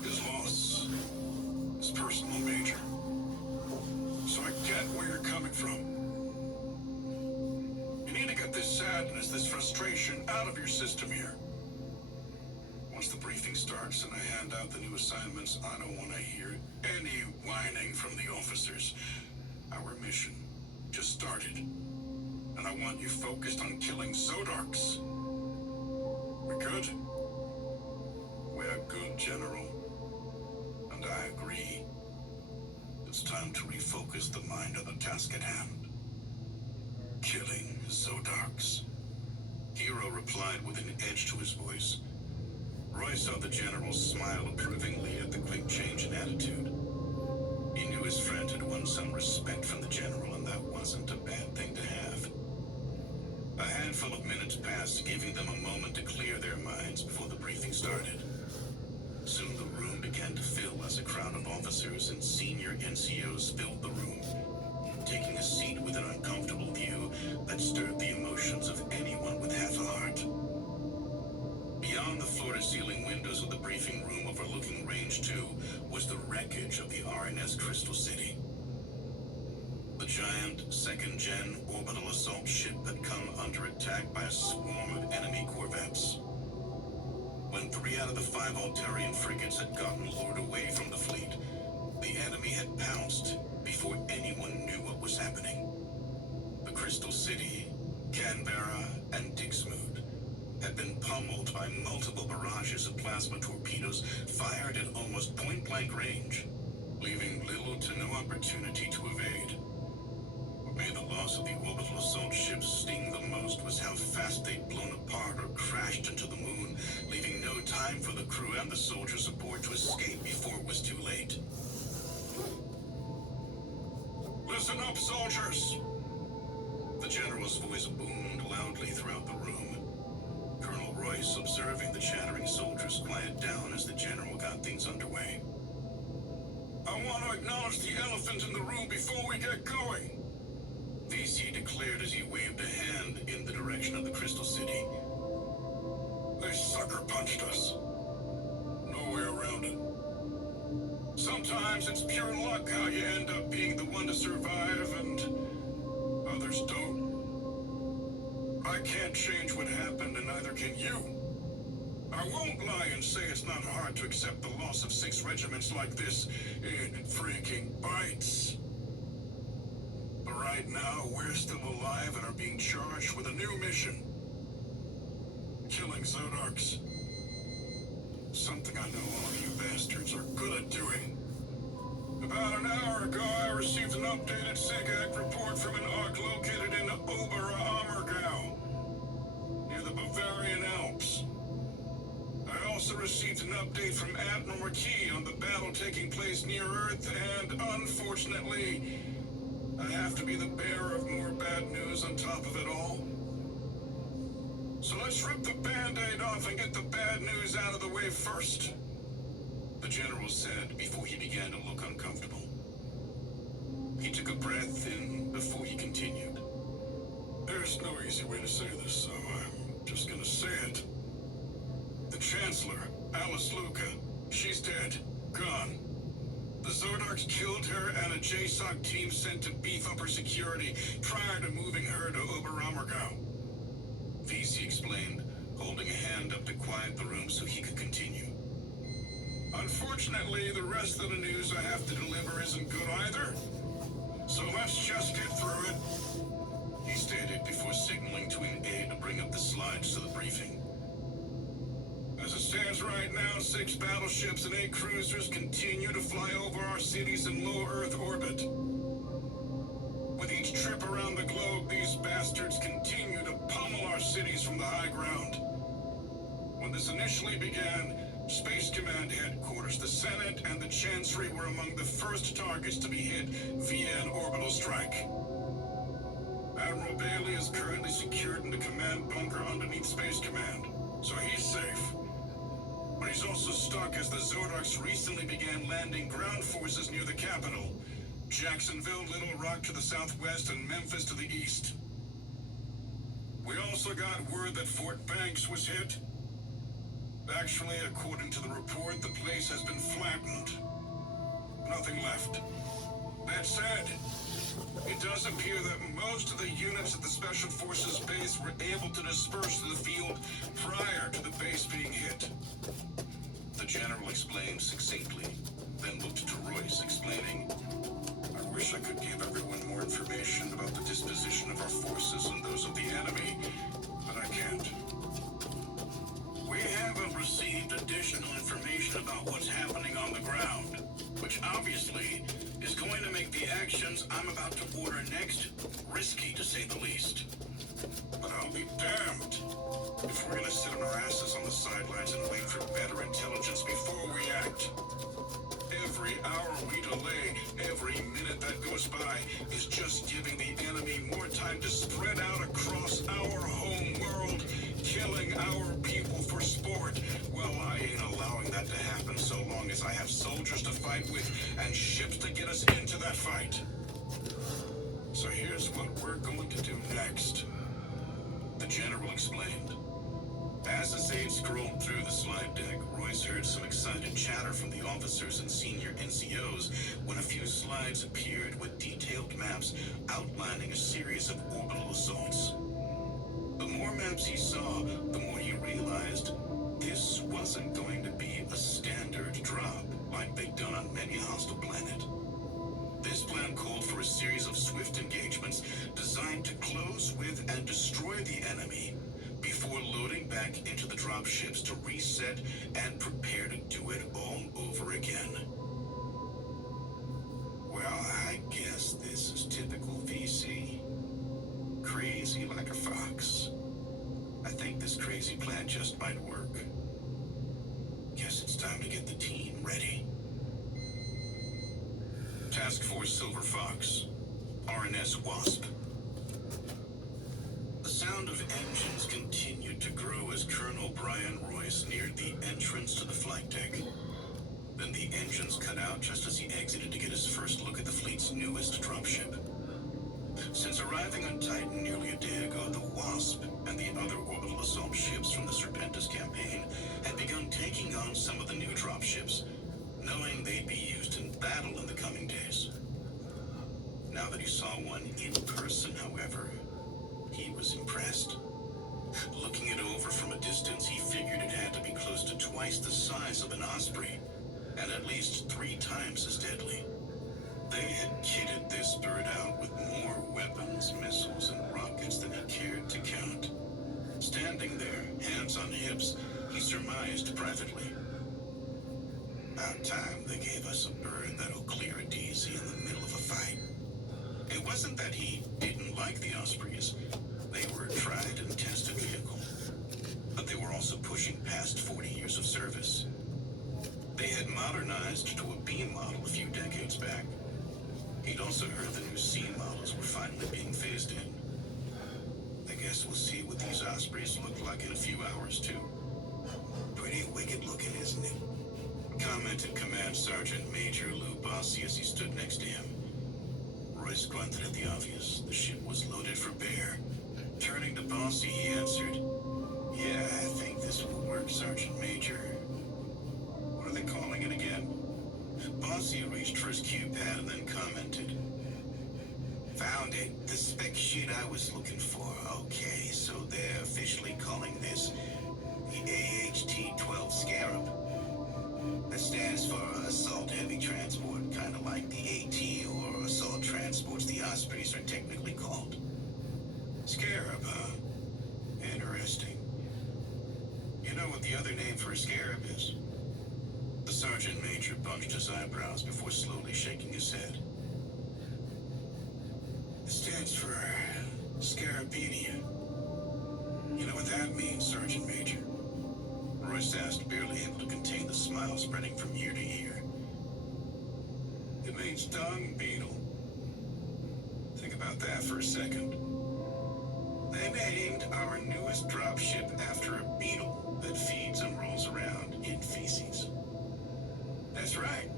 His loss is personal, Major. So I get where you're coming from. You need to get this sadness, this frustration out of your system here. Once the briefing starts and I hand out the new assignments, I don't want to hear any whining from the officers. Our mission just started, and I want you focused on killing Zodarks. We good? We're good, General. And I agree. It's time to refocus the mind on the task at hand. Killing Zodarks. Hero replied with an edge to his voice. Roy saw the general smile approvingly at the quick change in attitude. He knew his friend had won some respect from the general, and that wasn't a bad thing to have. A handful of minutes passed, giving them a moment to clear their minds before the briefing started. Soon the room began to fill as a crowd of officers and senior NCOs filled the room, taking a seat with an uncomfortable view that stirred the emotions of anyone with half a heart. Beyond the floor-to-ceiling windows of the briefing room overlooking Range 2 was the wreckage of the RNS Crystal City. The giant, second-gen orbital assault ship had come under attack by a swarm of enemy corvettes. When 3 out of the 5 Altarian frigates had gotten lured away from the fleet, the enemy had pounced before anyone knew what was happening. The Crystal City, Canberra, and Dixmude had been pummeled by multiple barrages of plasma torpedoes fired at almost point-blank range, leaving little to no opportunity to evade. What made the loss of the orbital assault ships sting the most was how fast they'd blown apart or crashed into the moon, leaving no time for the crew and the soldiers aboard to escape before it was too late. Listen up, soldiers! The general's voice boomed loudly throughout the room. Colonel Royce, observing the chattering soldiers, quiet down as the general got things underway. I want to acknowledge the elephant in the room before we get going, VC declared as he waved a hand in the direction of the Crystal City. They sucker punched us. No way around it. Sometimes it's pure luck how you end up being the one to survive and others don't. I can't change what happened and neither can you. I won't lie and say it's not hard to accept the loss of 6 regiments like this in freaking bites. But right now, we're still alive and are being charged with a new mission. Killing Zodarks. Something I know all of you bastards are good at doing. About an hour ago, I received an updated SIGAC report from an ARC located in Oberammergau, near the Bavarian Alps. I also received an update from Admiral McKee on the battle taking place near Earth, and unfortunately, I have to be the bearer of more bad news on top of it all. So let's rip the Band-Aid off and get the bad news out of the way first, the General said before he began to look uncomfortable. He took a breath in before he continued. There's no easy way to say this, so I'm just gonna say it. The Chancellor, Alice Luca, she's dead. Gone. The Zodarks killed her and a JSOC team sent to beef up her security prior to moving her to Oberammergau. VC explained, holding a hand up to quiet the room so he could continue. Unfortunately, the rest of the news I have to deliver isn't good either. So let's just get through it, he stated before signaling to an aide to bring up the slides to the briefing. As it stands right now, 6 battleships and 8 cruisers continue to fly over our cities in low Earth orbit. With each trip around the globe, these bastards continue to pummel our cities from the high ground. When this initially began, Space Command headquarters, the Senate, and the Chancery were among the first targets to be hit via an orbital strike. Admiral Bailey is currently secured in the command bunker underneath Space Command, so he's safe. But he's also stuck as the Zodarks recently began landing ground forces near the capital. Jacksonville, Little Rock to the southwest, and Memphis to the east. We also got word that Fort Banks was hit. Actually, according to the report, the place has been flattened. Nothing left. That said, it does appear that most of the units at the Special Forces base were able to disperse to the field prior to the base being hit. The General explained succinctly, then looked to Royce, explaining, I wish I could give everyone more information about the disposition of our forces and those of the enemy, but I can't. We haven't received additional information about what's happening on the ground, which obviously is going to make the actions I'm about to order next risky, to say the least. But I'll be damned if we're gonna sit on our asses on the sidelines and wait for better intelligence before we act. Every hour we delay, every minute that goes by, is just giving the enemy more time to spread out across our home world, killing our people for sport. Well, I ain't allowing that to happen so long as I have soldiers to fight with and ships to get us into that fight. So here's what we're going to do next, the General explained. As his aide scrolled through the slide deck, Royce heard some excited chatter from the officers and senior NCOs when a few slides appeared with detailed maps outlining a series of orbital assaults. The more maps he saw, the more he realized this wasn't going to be a standard drop like they'd done on many a hostile planet. This plan called for a series of swift engagements designed to close with and destroy the enemy before loading back into the dropships to reset and prepare to do it all over again. Well, I guess this is typical VC. Crazy like a fox. I think this crazy plan just might work. Guess it's time to get the team ready. Task Force Silver Fox, RNS Wasp. The sound of engines continued to grow as Colonel Brian Royce neared the entrance to the flight deck. Then the engines cut out just as he exited to get his first look at the fleet's newest dropship. Since arriving on Titan nearly a day ago, the Wasp and the other orbital assault ships from the Serpentis campaign had begun taking on some of the new dropships, knowing they'd be used in battle in the coming days. Now that he saw one in person, however, he was impressed. Looking it over from a distance, he figured it had to be close to twice the size of an osprey, and at least 3 times as deadly. They had kitted this bird out with more weapons, missiles, and rockets than he cared to count. Standing there, hands on hips, he surmised privately. About time they gave us a bird that'll clear a DZ in the middle of a fight. It wasn't that he didn't like the ospreys. They were a tried and tested vehicle. But they were also pushing past 40 years of service. They had modernized to a B model a few decades back. He'd also heard the new C models were finally being phased in. I guess we'll see what these ospreys look like in a few hours, too. Pretty wicked looking, isn't it? Commented Command Sergeant Major Lou Bossi as he stood next to him. Royce grunted at the obvious. The ship was loaded for bear. Turning to Bossi, he answered, "Yeah, I think this will work, Sergeant Major." What are they calling it again? Bossi reached for his cue pad and then commented, "Found it. The spec sheet I was looking for. Okay, so they're officially calling this the AHT-12 Scarab. That stands for Assault Heavy Transport, kind of like the AT or Assault Transports the Ospreys are technically called. Scarab, huh? Interesting. You know what the other name for a scarab is?" The sergeant major bunched his eyebrows before slowly shaking his head. "It stands for Scarabenia. You know what that means, Sergeant Major?" Royce asked, barely able to contain the smile spreading from ear to ear. "It means dung beetle. Think about that for a second. They named our newest dropship after a beetle that feeds and rolls around in feces. That's right.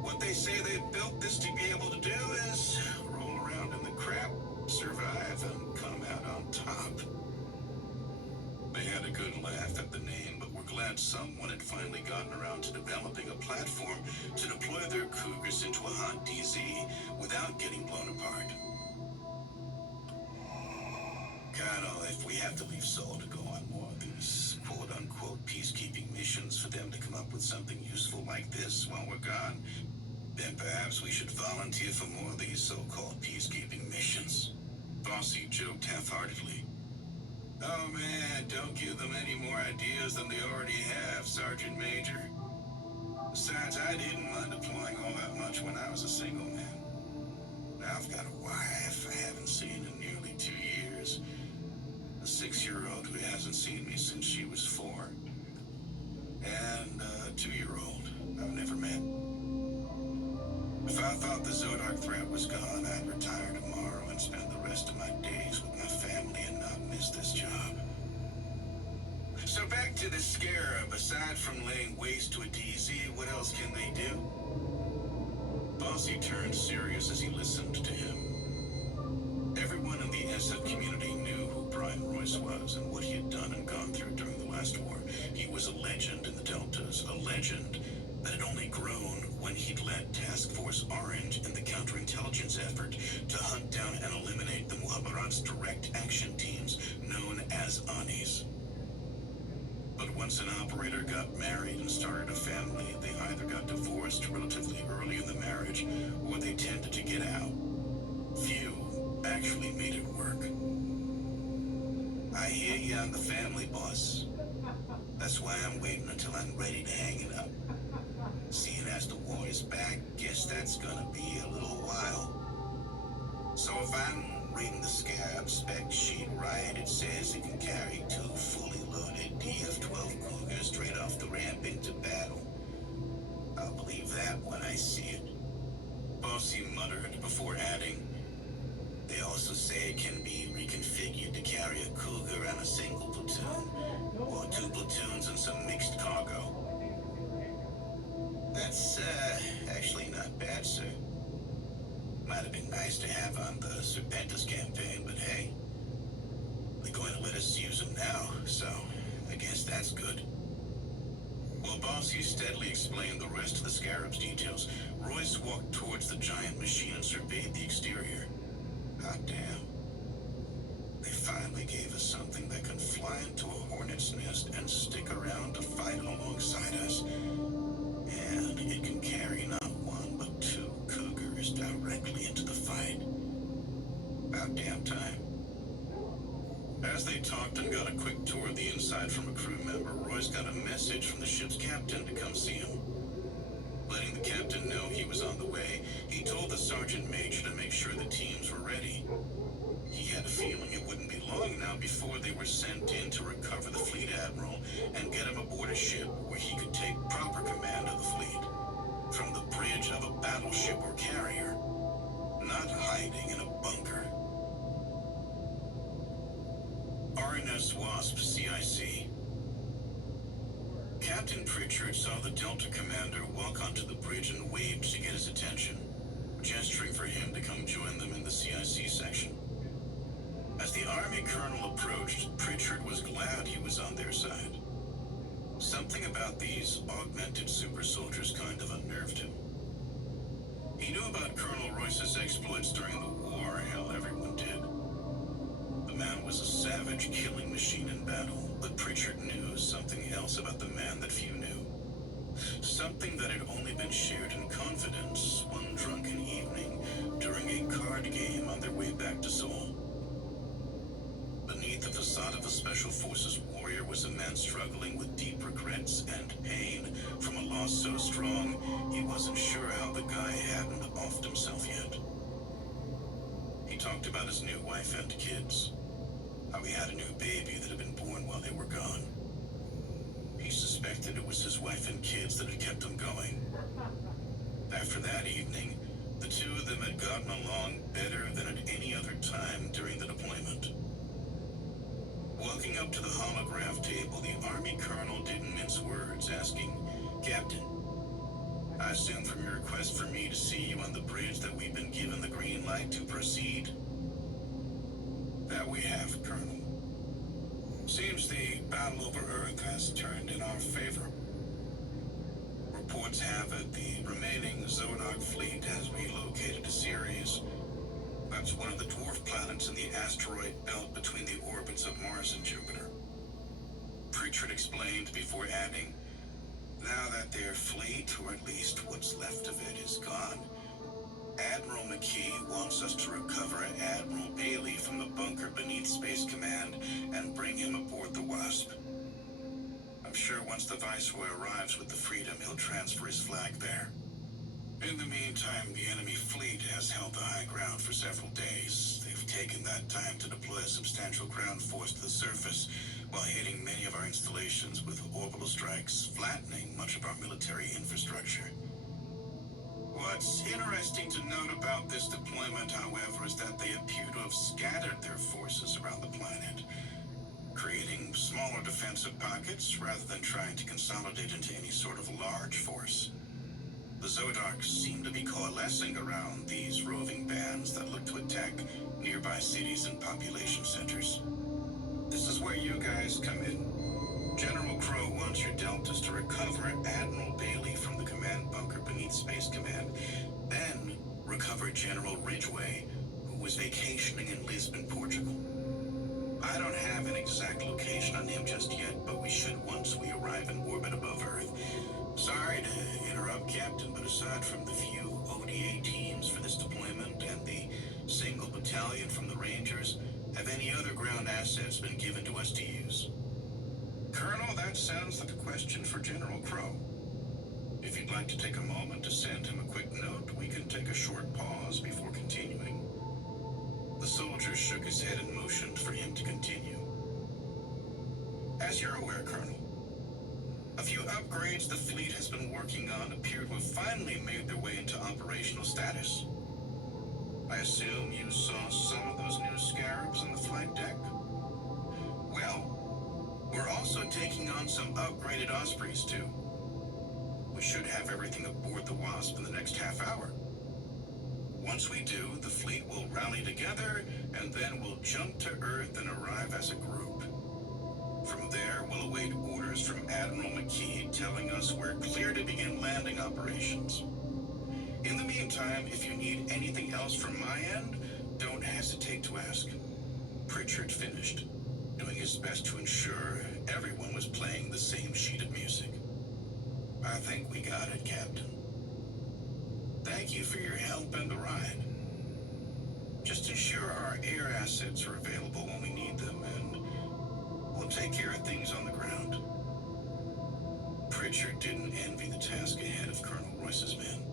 What they say they built this to be able to do is roll around in the crap, survive, and come out on top." They had a good laugh at the name, but were glad someone had finally gotten around to developing a platform to deploy their Cougars into a hot DZ without getting blown apart. God, if we have to leave Sol to go on more of these quote-unquote peacekeeping missions for them to come up with something useful like this while we're gone, then perhaps we should volunteer for more of these so-called peacekeeping missions. Bossi joked half-heartedly. "Oh man, don't give them any more ideas than they already have, Sergeant Major. Besides, I didn't mind deploying all that much when I was a single man. Now I've got a wife I haven't seen in nearly 2 years. A 6-year-old who hasn't seen me since she was 4. And a 2-year-old I've never met. If I thought the Zodark threat was gone, I'd retire tomorrow and spend the rest of my days with my family and not miss this job. So back to the Scarab. Aside from laying waste to a DZ, what else can they do?" Bossi turned serious as he listened to him. Everyone in the SF community knew who Brian Royce was and what he had done and gone through during the last war. He was a legend in the Deltas, a legend that had only grown when he'd led Task Force Orange in the counterintelligence effort to hunt down and eliminate the Muhabbarat's direct action teams, known as Anis. But once an operator got married and started a family, they either got divorced relatively early in the marriage, or they tended to get out. Few actually made it work. "I hear you on the family, boss. That's why I'm waiting until I'm ready to hang it up. Seeing as the war is back, guess that's gonna be a little while. So if I'm reading the Scarab spec sheet right, it says it can carry 2 fully loaded DF-12 Cougars straight off the ramp into battle. I'll believe that when I see it." Bossi muttered before adding, "They also say it can be reconfigured to carry a Cougar on a single platoon, or 2 platoons and some mixed cargo." "That's, actually not bad, sir. Might have been nice to have on the Serpentis campaign, but hey, they're going to let us use them now, so I guess that's good." While Bossy steadily explained the rest of the Scarab's details, Royce walked towards the giant machine and surveyed the exterior. Hot damn. They finally gave us something that can fly into a hornet's nest and stick around to fight alongside us. And it can carry not one but two cougars directly into the fight. About damn time. As they talked and got a quick tour of the inside from a crew member, Royce got a message from the ship's captain to come see him. Letting the captain know he was on the way, he told the sergeant major to make sure the teams were ready. He had a feeling it wouldn't be long now before they were sent in to recover the fleet admiral and get him aboard a ship where he could take proper command of the fleet. From the bridge of a battleship or carrier, not hiding in a bunker. RNS Wasp CIC. Captain Pritchard saw the Delta commander walk onto the bridge and waved to get his attention, gesturing for him to come join them in the CIC section. As the Army colonel approached, Pritchard was glad he was on their side. Something about these augmented super soldiers kind of unnerved him. He knew about Colonel Royce's exploits during the war, hell, everyone did. The man was a savage killing machine in battle, but Pritchard knew something else about the man that few knew. Something that had only been shared in confidence one drunken evening during a card game on their way back to Seoul. Beneath the facade of a Special Forces warrior was a man struggling with deep regrets and pain from a loss so strong he wasn't sure how the guy hadn't offed himself yet. He talked about his new wife and kids, how he had a new baby that had been born while they were gone. He suspected it was his wife and kids that had kept him going. After that evening, the two of them had gotten along better than at any other time during the deployment. Walking up to the holograph table, the Army colonel didn't mince words, asking, "Captain, I assume from your request for me to see you on the bridge that we've been given the green light to proceed?" "That we have, Colonel. Seems the battle over Earth has turned in our favor. Reports have it the remaining Zodiac fleet has relocated to Ceres. That's one of the dwarf planets in the asteroid belt between the orbits of Mars and Jupiter." Pritchard explained before adding, "Now that their fleet, or at least what's left of it, is gone, Admiral McKee wants us to recover Admiral Bailey from the bunker beneath Space Command and bring him aboard the Wasp. I'm sure once the Viceroy arrives with the Freedom, he'll transfer his flag there. In the meantime, the enemy fleet has held the high ground for several days. They've taken that time to deploy a substantial ground force to the surface while hitting many of our installations with orbital strikes, flattening much of our military infrastructure. What's interesting to note about this deployment, however, is that they appear to have scattered their forces around the planet, creating smaller defensive pockets rather than trying to consolidate into any sort of large force. The Zodiacs seem to be coalescing around these roving bands that look to attack nearby cities and population centers. This is where you guys come in. General Crow wants your Deltas to recover Admiral Bailey from the command bunker beneath Space Command, then recover General Ridgway, who was vacationing in Lisbon, Portugal. I don't have an exact location on him just yet, but we should once we arrive in orbit above Earth. Sorry to interrupt, Captain, but aside from the few ODA teams for this deployment and the single battalion from the Rangers, have any other ground assets been given to us to use?" "Colonel, that sounds like a question for General Crow. If you'd like to take a moment to send him a quick note, we can take a short pause before continuing." The soldier shook his head and motioned for him to continue. "As you're aware, Colonel, a few upgrades the fleet has been working on appear to have finally made their way into operational status. I assume you saw some of those new scarabs on the flight deck? Well, we're also taking on some upgraded Ospreys, too. We should have everything aboard the Wasp in the next half hour. Once we do, the fleet will rally together, and then we'll jump to Earth and arrive as a group. From there, we'll await orders from Admiral McKee telling us we're clear to begin landing operations. In the meantime, if you need anything else from my end, don't hesitate to ask. Pritchard finished, doing his best to ensure everyone was playing the same sheet of music. I think we got it, Captain. Thank you for your help and the ride. Just ensure our air assets are available when we need them, and we'll take care of things on the ground. Pritchard didn't envy the task ahead of Colonel Royce's men.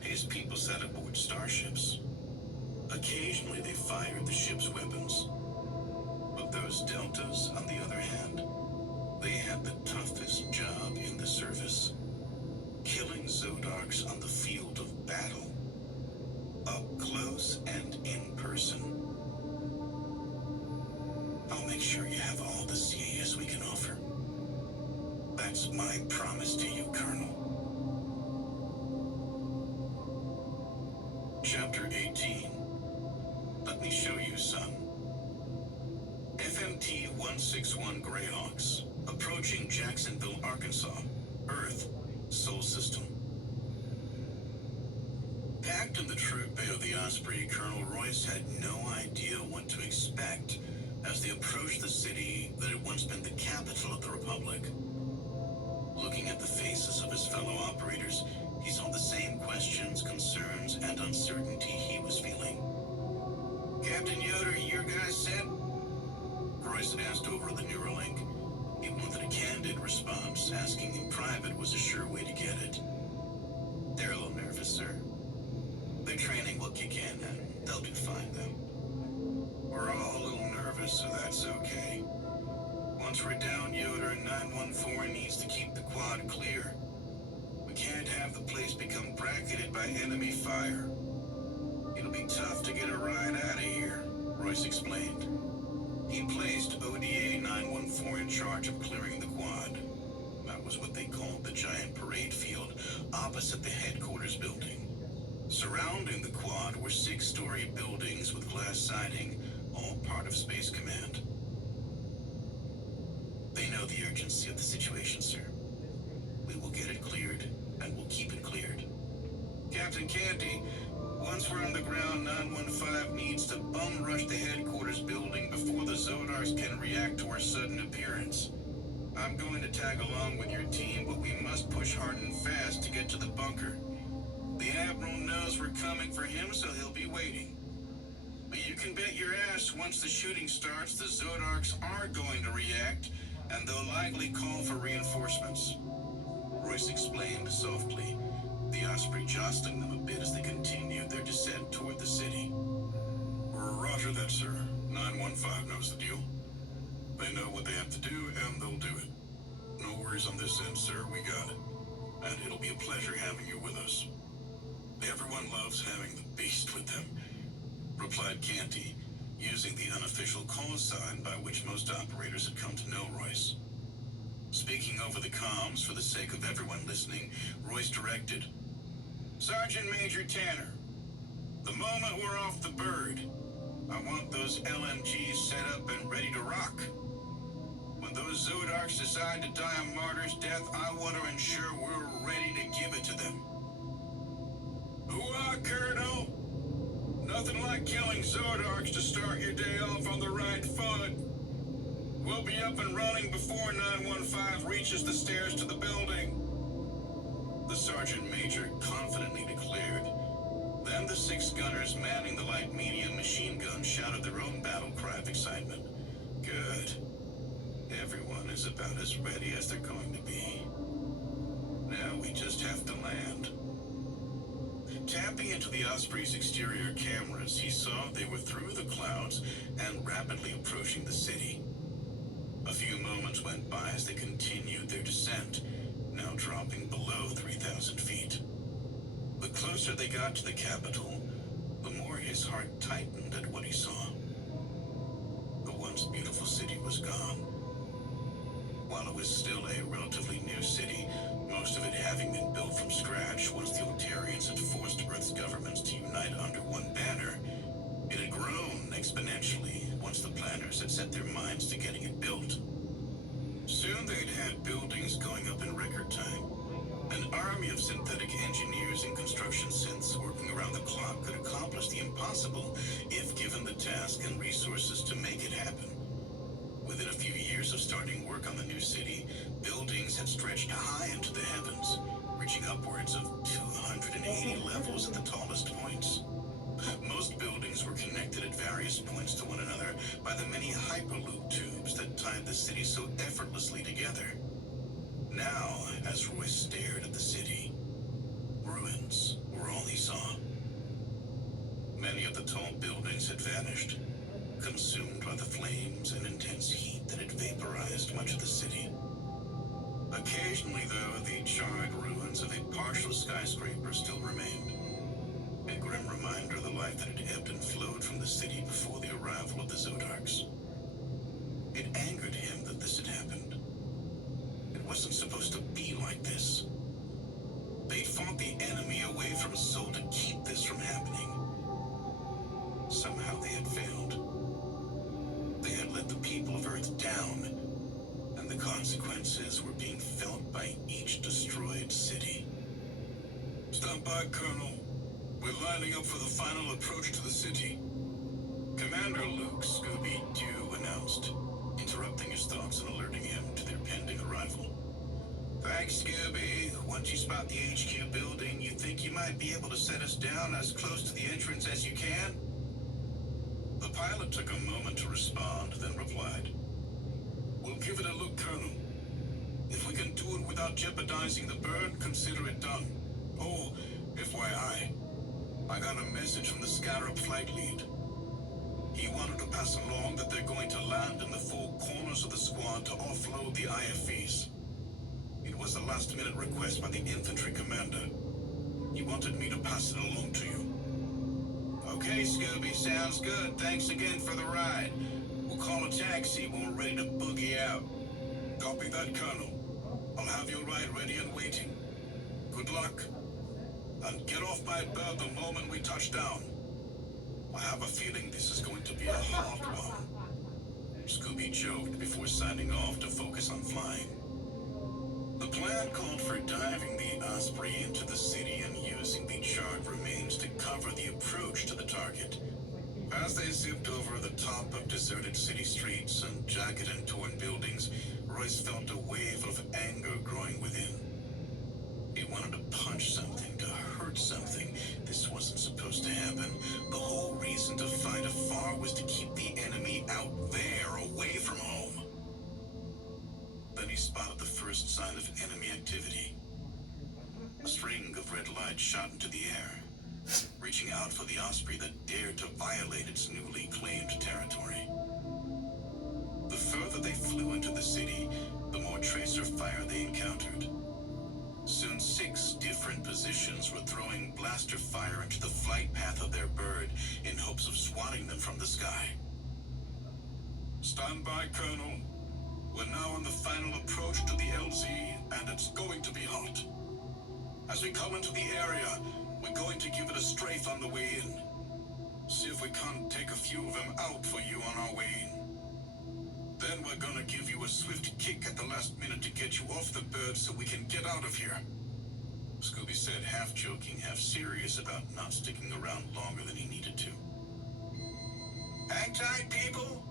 His people sat aboard starships. Occasionally they fired the ship's weapons. But those Deltas, on the other hand, they had the toughest job in the service. Killing Zodarks on the field of battle. Up close and in person. I'll make sure you have all the CAS we can offer. That's my promise to you, Colonel. Chapter 18. Let me show you, son. FMT-161 Greyhawks, approaching Jacksonville, Arkansas. Earth, Sol System. Packed in the troop bay of the Osprey, Colonel Royce had no idea what to expect as they approached the city that had once been the capital of the Republic. Looking at the faces of his fellow operators, he saw the same questions, concerns, and uncertainty he was feeling. Captain Yoder, your guys set? Royce asked over the Neuralink. He wanted a candid response. Asking in private was a sure way to get it. They're a little nervous, sir. Their training will kick in, and they'll do fine, though. We're all a little nervous, so that's okay. Once we're down, Yoder, 914 needs to keep the quad clear. We can't have the place become bracketed by enemy fire. It'll be tough to get a ride out of here, Royce explained. He placed ODA 914 in charge of clearing the quad. That was what they called the giant parade field opposite the headquarters building. Surrounding the quad were 6-story buildings with glass siding, all part of Space Command. They know the urgency of the situation, sir. We will get it cleared, and we'll keep it cleared. Captain Canty, once we're on the ground, 915 needs to bum rush the headquarters building before the Zodarks can react to our sudden appearance. I'm going to tag along with your team, but we must push hard and fast to get to the bunker. The Admiral knows we're coming for him, so he'll be waiting. But you can bet your ass once the shooting starts, the Zodarks are going to react, and they'll likely call for reinforcements. Royce explained softly, the Osprey jostling them a bit as they continued their descent toward the city. Roger that, sir. 915 knows the deal. They know what they have to do, and they'll do it. No worries on this end, sir. We got it. And it'll be a pleasure having you with us. Everyone loves having the beast with them, replied Canty, using the unofficial call sign by which most operators had come to know Royce. Speaking over the comms for the sake of everyone listening, Royce directed, Sergeant Major Tanner, the moment we're off the bird, I want those LMGs set up and ready to rock. When those Zodarks decide to die a martyr's death, I want to ensure we're ready to give it to them. Hoo-ah, Colonel! Nothing like killing Zodarks to start your day off on the right foot. We'll be up and running before 915 reaches the stairs to the building. The Sergeant Major confidently declared. Then the 6 gunners manning the light-medium machine gun shouted their own battle cry of excitement. Good. Everyone is about as ready as they're going to be. Now we just have to land. Tapping into the Osprey's exterior cameras, he saw they were through the clouds and rapidly approaching the city. A few moments went by as they continued their descent, now dropping below 3,000 feet. The closer they got to the capital, the more his heart tightened at what he saw. The once beautiful city was gone. While it was still a relatively new city, most of it having been built from scratch once the Altarians had forced Earth's governments to unite under one banner, it had grown exponentially once the planners had set their minds to getting it built. going up in record time. An army of synthetic engineers and construction synths working around the clock could accomplish the impossible if given the task and resources to make it happen. Within a few years of starting work on the new city, buildings had stretched high into the heavens, reaching upwards of 280 levels at the tallest points. Most buildings were connected at various points to one another by the many hyperloop tubes that tied the city so effortlessly together. Now, as Roy stared at the city, ruins were all he saw. Many of the tall buildings had vanished, consumed by the flames and intense heat that had vaporized much of the city. Occasionally, though, the charred ruins of a partial skyscraper still remained. A grim reminder of the life that had ebbed and flowed from the city before the arrival of the Zodarks. It angered him that this had happened. It wasn't supposed to be like this. They'd fought the enemy away from Sol to keep this from happening. Somehow they had failed. They had let the people of Earth down, and the consequences were being felt by each destroyed city. Stand by, Colonel. We're lining up for the final approach to the city. Commander Luke Scooby-Doo announced, interrupting his thoughts and alerting him to their pending arrival. Thanks, Scooby. Once you spot the HQ building, you think you might be able to set us down as close to the entrance as you can? The pilot took a moment to respond, then replied, We'll give it a look, Colonel. If we can do it without jeopardizing the bird, consider it done. Oh, FYI, I got a message from the Scarab flight lead. He wanted to pass along that they're going to land in the four corners of the squad to offload the IFVs. It was a last-minute request by the infantry commander. He wanted me to pass it along to you. Okay, Scooby, sounds good. Thanks again for the ride. We'll call a taxi when we're ready to boogie out. Copy that, Colonel. I'll have your ride ready and waiting. Good luck. And get off my bird the moment we touch down. I have a feeling this is going to be a hard one. Scooby joked before signing off to focus on flying. The plan called for diving the Osprey into the city and using the charred remains to cover the approach to the target. As they zipped over the top of deserted city streets and jagged and torn buildings, Royce felt a wave of anger growing within. He wanted to punch something, to hurt something. This wasn't supposed to happen. The whole reason to fight afar was to keep the enemy out there, away from home. Then he spotted the first sign of enemy activity. A string of red lights shot into the air, reaching out for the Osprey that dared to violate its newly claimed territory. The further they flew into the city, the more tracer fire they encountered. Soon 6 different positions were throwing blaster fire into the flight path of their bird in hopes of swatting them from the sky. Stand by, Colonel. We're now on the final approach to the LZ, and it's going to be hot. As we come into the area, we're going to give it a strafe on the way in. See if we can't take a few of them out for you on our way in. Then we're gonna give you a swift kick at the last minute to get you off the bird so we can get out of here. Scooby said, half joking, half serious about not sticking around longer than he needed to. Hang tight, people.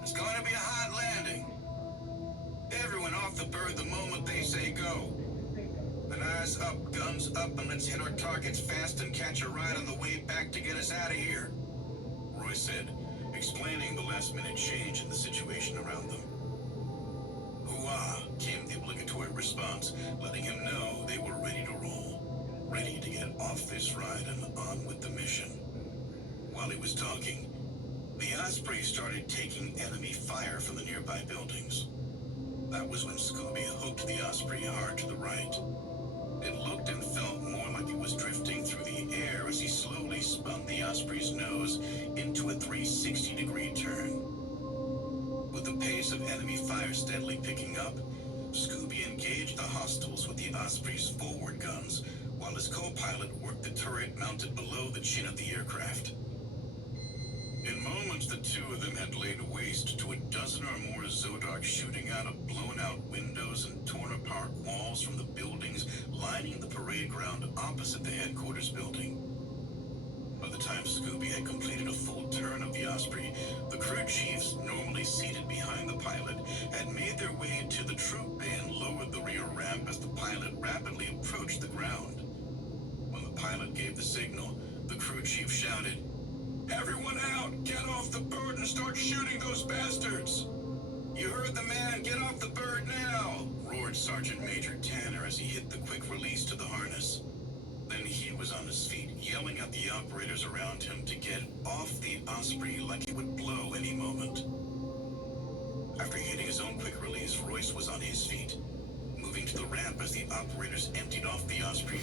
It's going to be a hot landing. Everyone off the bird the moment they say go. And eyes up, guns up, and let's hit our targets fast and catch a ride on the way back to get us out of here, Roy said, explaining the last-minute change in the situation around them. Hoo-ah, came the obligatory response, letting him know they were ready to roll, ready to get off this ride and on with the mission. While he was talking, the Osprey started taking enemy fire from the nearby buildings. That was when Scooby hooked the Osprey hard to the right. It looked and felt more like it was drifting through the air as he slowly spun the Osprey's nose into a 360-degree turn. With the pace of enemy fire steadily picking up, Scooby engaged the hostiles with the Osprey's forward guns, while his co-pilot worked the turret mounted below the chin of the aircraft. In moments, the two of them had laid waste to a dozen or more Zodarks shooting out of blown-out windows and torn-apart walls from the buildings lining the parade ground opposite the headquarters building. By the time Scooby had completed a full turn of the Osprey, the crew chiefs, normally seated behind the pilot, had made their way into the troop bay and lowered the rear ramp as the pilot rapidly approached the ground. When the pilot gave the signal, the crew chief shouted, "Everyone out! Get off the bird and start shooting those bastards!" "You heard the man! Get off the bird now!" roared Sergeant Major Tanner as he hit the quick release to the harness. Then he was on his feet, yelling at the operators around him to get off the Osprey like it would blow any moment. After hitting his own quick release, Royce was on his feet, moving to the ramp as the operators emptied off the Osprey